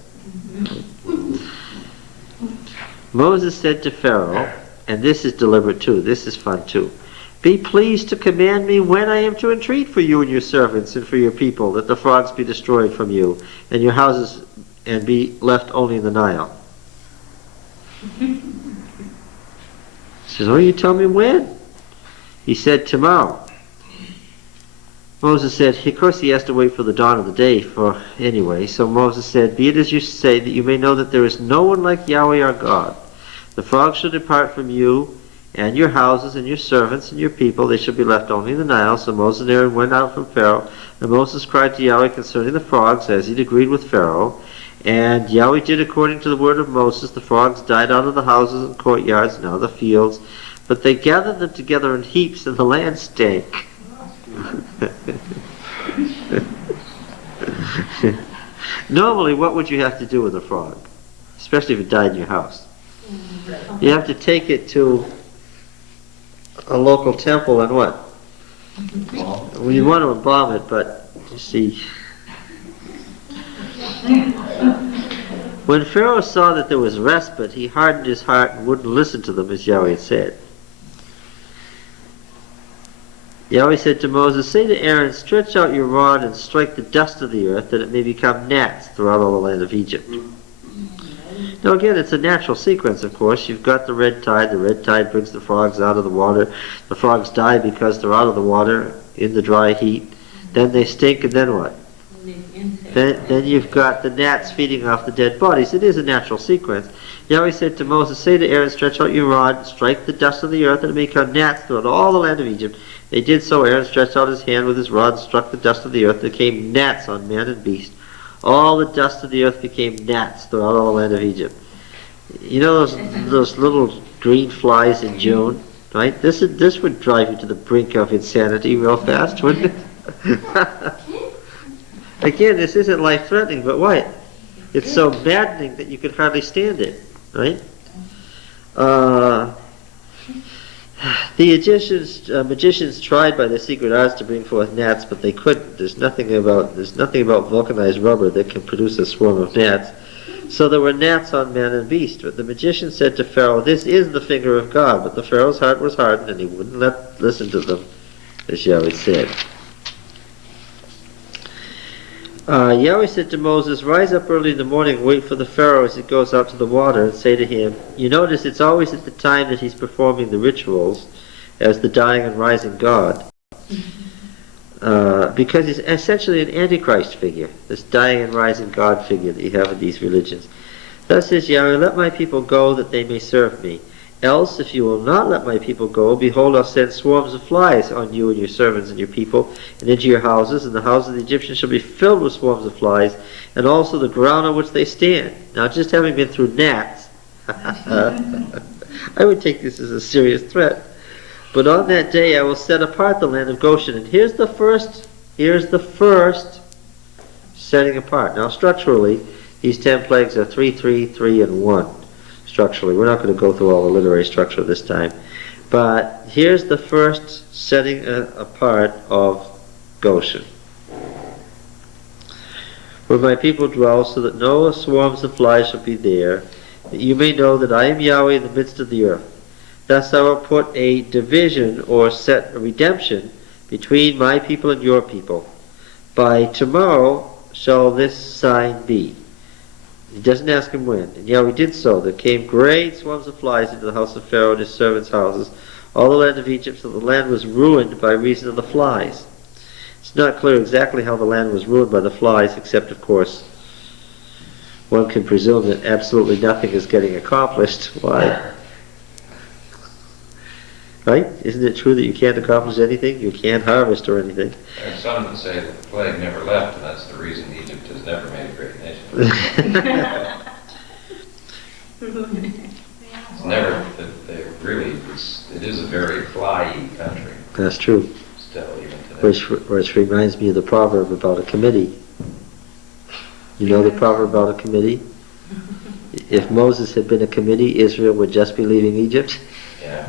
Moses said to Pharaoh, and this is deliberate too, this is fun too, be pleased to command me when I am to entreat for you and your servants and for your people, that the frogs be destroyed from you, and your houses and be left only in the Nile. He says, oh, you tell me when? He said, tomorrow. Moses said, of course he has to wait for the dawn of the day for anyway, so Moses said, be it as you say, that you may know that there is no one like Yahweh our God. The frogs shall depart from you, and your houses, and your servants, and your people, they shall be left only in the Nile. So Moses and Aaron went out from Pharaoh, and Moses cried to Yahweh concerning the frogs, as he'd agreed with Pharaoh. And Yahweh did according to the word of Moses. The frogs died out of the houses and courtyards and out of the fields, but they gathered them together in heaps, and the land stank. Normally, what would you have to do with a frog? Especially if it died in your house. You have to take it to a local temple and what? Well, you want to embalm it, but you see. When Pharaoh saw that there was respite, he hardened his heart and wouldn't listen to them, as Yahweh had said. Yahweh said to Moses, say to Aaron, stretch out your rod and strike the dust of the earth, that it may become gnats throughout all the land of Egypt. Now again, it's a natural sequence, of course. You've got the red tide. The red tide brings the frogs out of the water. The frogs die because they're out of the water in the dry heat. Then they stink, and then what? Then you've got the gnats feeding off the dead bodies. It is a natural sequence. Yahweh said to Moses, say to Aaron, stretch out your rod, strike the dust of the earth, and it may become gnats throughout all the land of Egypt. They did so. Aaron stretched out his hand with his rod and struck the dust of the earth. There came gnats on man and beast. All the dust of the earth became gnats throughout all the land of Egypt. You know those little green flies in June, right? This would drive you to the brink of insanity real fast, wouldn't it? Again, this isn't life-threatening, but what? It's so maddening that you can hardly stand it, right? The magicians tried by their secret arts to bring forth gnats, but they couldn't. There's nothing about vulcanized rubber that can produce a swarm of gnats. So there were gnats on man and beast. But the magician said to Pharaoh, this is the finger of God. But the Pharaoh's heart was hardened, and he wouldn't listen to them, as Yahweh said. Yahweh said to Moses, rise up early in the morning, wait for the Pharaoh as he goes out to the water, and say to him, you notice it's always at the time that he's performing the rituals as the dying and rising God. Because he's essentially an Antichrist figure, this dying and rising God figure that you have in these religions. Thus says Yahweh, let my people go that they may serve me. Else, if you will not let my people go, behold, I'll send swarms of flies on you and your servants and your people, and into your houses, and the houses of the Egyptians shall be filled with swarms of flies, and also the ground on which they stand. Now, just having been through gnats, I would take this as a serious threat. But on that day I will set apart the land of Goshen, and here's the first setting apart. Now, structurally, these 10 plagues are 3, 3, 3, and 1. Structurally. We're not going to go through all the literary structure this time. But here's the first setting apart of Goshen. Where my people dwell, so that no swarms of flies shall be there, that you may know that I am Yahweh in the midst of the earth. Thus I will put a division, or set a redemption, between my people and your people. By tomorrow shall this sign be. He doesn't ask him when. And Yahweh did so. There came great swarms of flies into the house of Pharaoh and his servants' houses, all the land of Egypt, so the land was ruined by reason of the flies. It's not clear exactly how the land was ruined by the flies, except, of course, one can presume that absolutely nothing is getting accomplished. Why? Right? Isn't it true that you can't accomplish anything? You can't harvest or anything. There are some that say that the plague never left, and that's the reason Egypt has never made a great nation. It's never, it is a very fly-y country. That's true. Still, even today. Which reminds me of the proverb about a committee. You know the proverb about a committee? If Moses had been a committee, Israel would just be leaving Egypt. Yeah.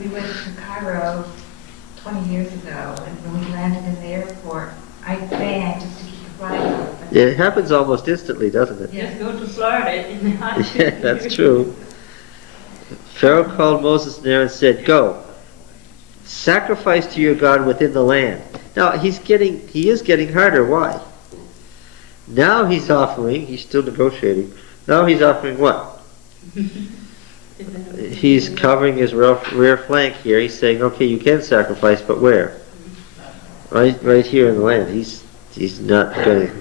We went to Cairo 20 years ago, and when we landed in the airport, I begged just to keep the flies open. Yeah, it happens almost instantly, doesn't it? Just go to Florida in the hot Yeah, that's true. Pharaoh called Moses and Aaron and said, go, sacrifice to your God within the land. Now, he is getting harder. Why? Now he's still negotiating. Now he's offering what? He's covering his rear flank here. He's saying, okay, you can sacrifice, but where? Right here in the land. He's not going to.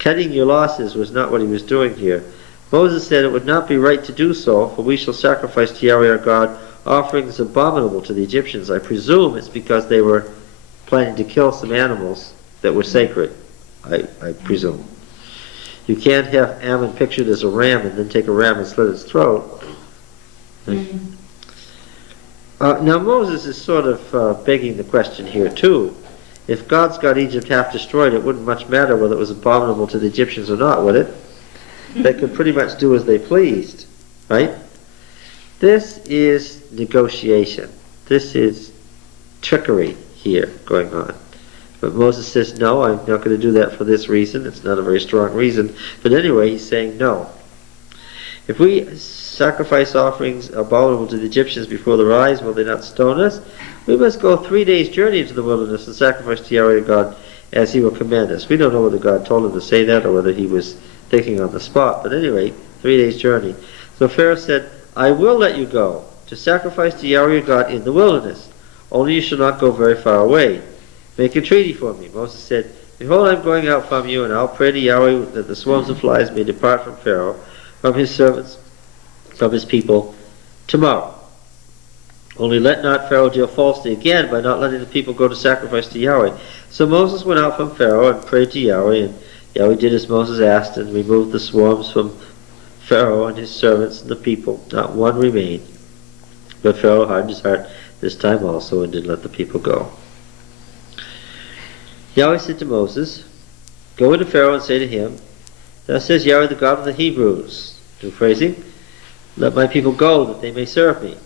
Cutting your losses was not what he was doing here. Moses said it would not be right to do so, for we shall sacrifice to Yahweh our God offerings abominable to the Egyptians. I presume it's because they were planning to kill some animals that were sacred. I presume. You can't have Ammon pictured as a ram and then take a ram and slit its throat. Now Moses is sort of begging the question here too. If God's got Egypt half destroyed, it wouldn't much matter whether it was abominable to the Egyptians or not, would it? They could pretty much do as they pleased, right? This is negotiation. This is trickery here going on. But Moses says, no, I'm not going to do that for this reason. It's not a very strong reason. But anyway, he's saying no. If we sacrifice offerings abominable to the Egyptians before their eyes, will they not stone us? We must go 3 days' journey into the wilderness and sacrifice to Yahweh God as he will command us. We don't know whether God told him to say that or whether he was thinking on the spot. But anyway, 3 days' journey. So Pharaoh said, I will let you go to sacrifice to Yahweh God in the wilderness. Only you shall not go very far away. make a treaty for me. Moses said, behold, I'm going out from you, and I'll pray to Yahweh that the swarms of flies may depart from Pharaoh, from his servants, from his people, tomorrow. Only let not Pharaoh deal falsely again by not letting the people go to sacrifice to Yahweh. So Moses went out from Pharaoh and prayed to Yahweh, and Yahweh did as Moses asked, and removed the swarms from Pharaoh and his servants and the people. Not one remained. But Pharaoh hardened his heart this time also, and didn't let the people go. Yahweh said to Moses, go into Pharaoh and say to him, thus says Yahweh, the God of the Hebrews. New phrasing, let my people go, that they may serve me.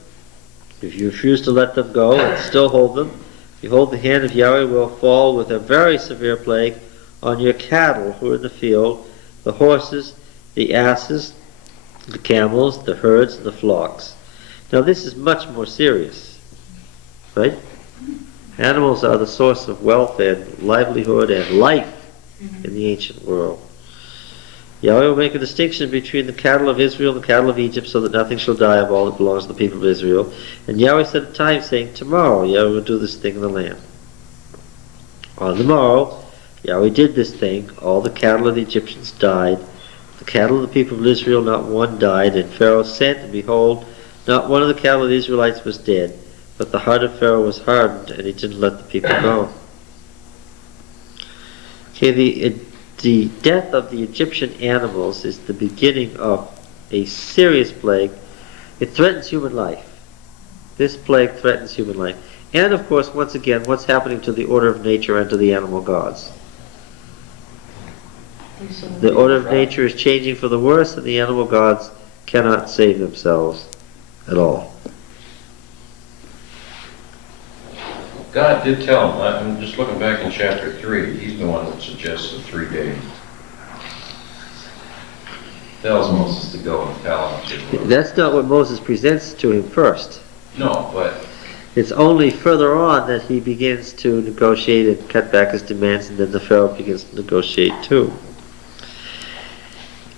If you refuse to let them go and still hold them, behold, the hand of Yahweh will fall with a very severe plague on your cattle who are in the field, the horses, the asses, the camels, the herds, and the flocks. Now this is much more serious, right? Animals are the source of wealth and livelihood and life in the ancient world. Yahweh will make a distinction between the cattle of Israel and the cattle of Egypt, so that nothing shall die of all that belongs to the people of Israel. And Yahweh set a time, saying, tomorrow Yahweh will do this thing in the land. On the morrow, Yahweh did this thing. All the cattle of the Egyptians died. The cattle of the people of Israel, not one died. And Pharaoh sent, and behold, not one of the cattle of the Israelites was dead. But the heart of Pharaoh was hardened, and he didn't let the people go. Okay, the death of the Egyptian animals is the beginning of a serious plague. It threatens human life. This plague threatens human life. And of course, once again, what's happening to the order of nature and to the animal gods? The order of nature is changing for the worse, and the animal gods cannot save themselves at all. God did tell him, I'm just looking back in chapter 3, he's the one that suggests the 3 days. Tells Moses to go and tell him. That's not what Moses presents to him first. No, but it's only further on that he begins to negotiate and cut back his demands, and then the Pharaoh begins to negotiate too.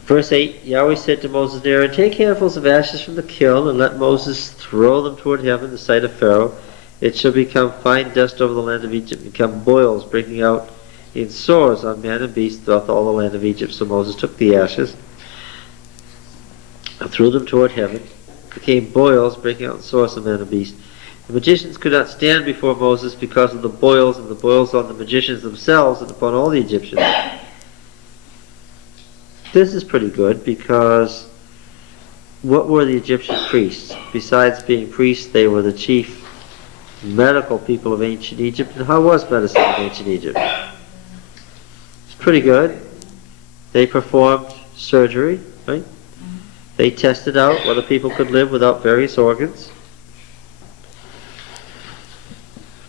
Verse 8, Yahweh said to Moses and Aaron, take handfuls of ashes from the kiln, and let Moses throw them toward heaven in the sight of Pharaoh. It shall become fine dust over the land of Egypt, become boils breaking out in sores on man and beast throughout all the land of Egypt. So Moses took the ashes and threw them toward heaven. Became boils breaking out in sores on man and beast. The magicians could not stand before Moses because of the boils, and the boils on the magicians themselves and upon all the Egyptians. This is pretty good, because what were the Egyptian priests? Besides being priests, they were the chief medical people of ancient Egypt. And how was medicine in ancient Egypt? It's pretty good. They performed surgery, right? They tested out whether people could live without various organs.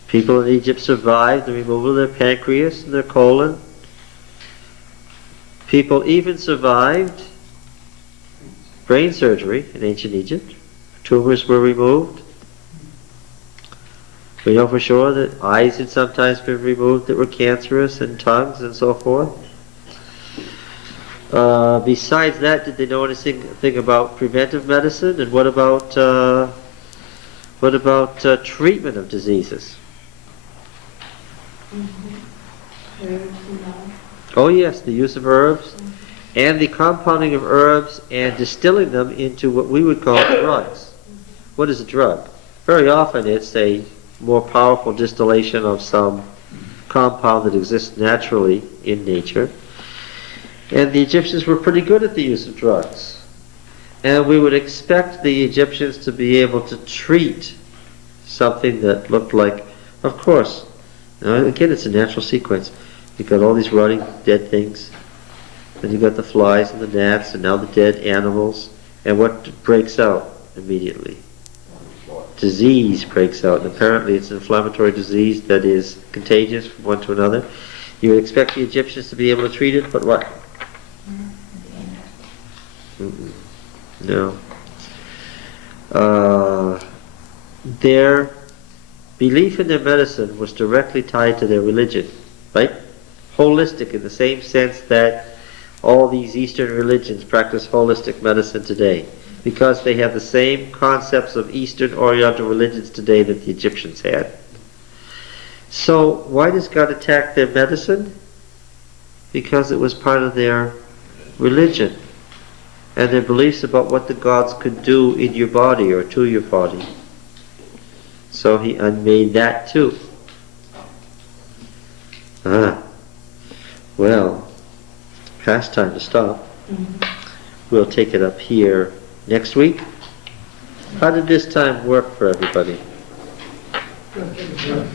People in Egypt survived the removal of their pancreas and their colon. People even survived brain surgery in ancient Egypt. Tumors were removed. We know for sure that eyes had sometimes been removed that were cancerous, and tongues and so forth. Besides that, did they know anything about preventive medicine? And what about treatment of diseases? Oh yes, the use of herbs, and the compounding of herbs and distilling them into what we would call drugs. What is a drug? Very often it's a more powerful distillation of some compound that exists naturally in nature. And the Egyptians were pretty good at the use of drugs. And we would expect the Egyptians to be able to treat something that looked like, of course, now again, it's a natural sequence. You've got all these rotting dead things, then you've got the flies and the gnats, and now the dead animals. And what breaks out immediately? Disease breaks out, and apparently it's an inflammatory disease that is contagious from one to another. You would expect the Egyptians to be able to treat it, but what? No. Their belief in their medicine was directly tied to their religion, right? Holistic, in the same sense that all these Eastern religions practice holistic medicine today, because they have the same concepts of Eastern Oriental religions today that the Egyptians had. So why does God attack their medicine? Because it was part of their religion and their beliefs about what the gods could do in your body or to your body. So he unmade that too. Well, past time to stop. We'll take it up here next week. How did this time work for everybody? Good.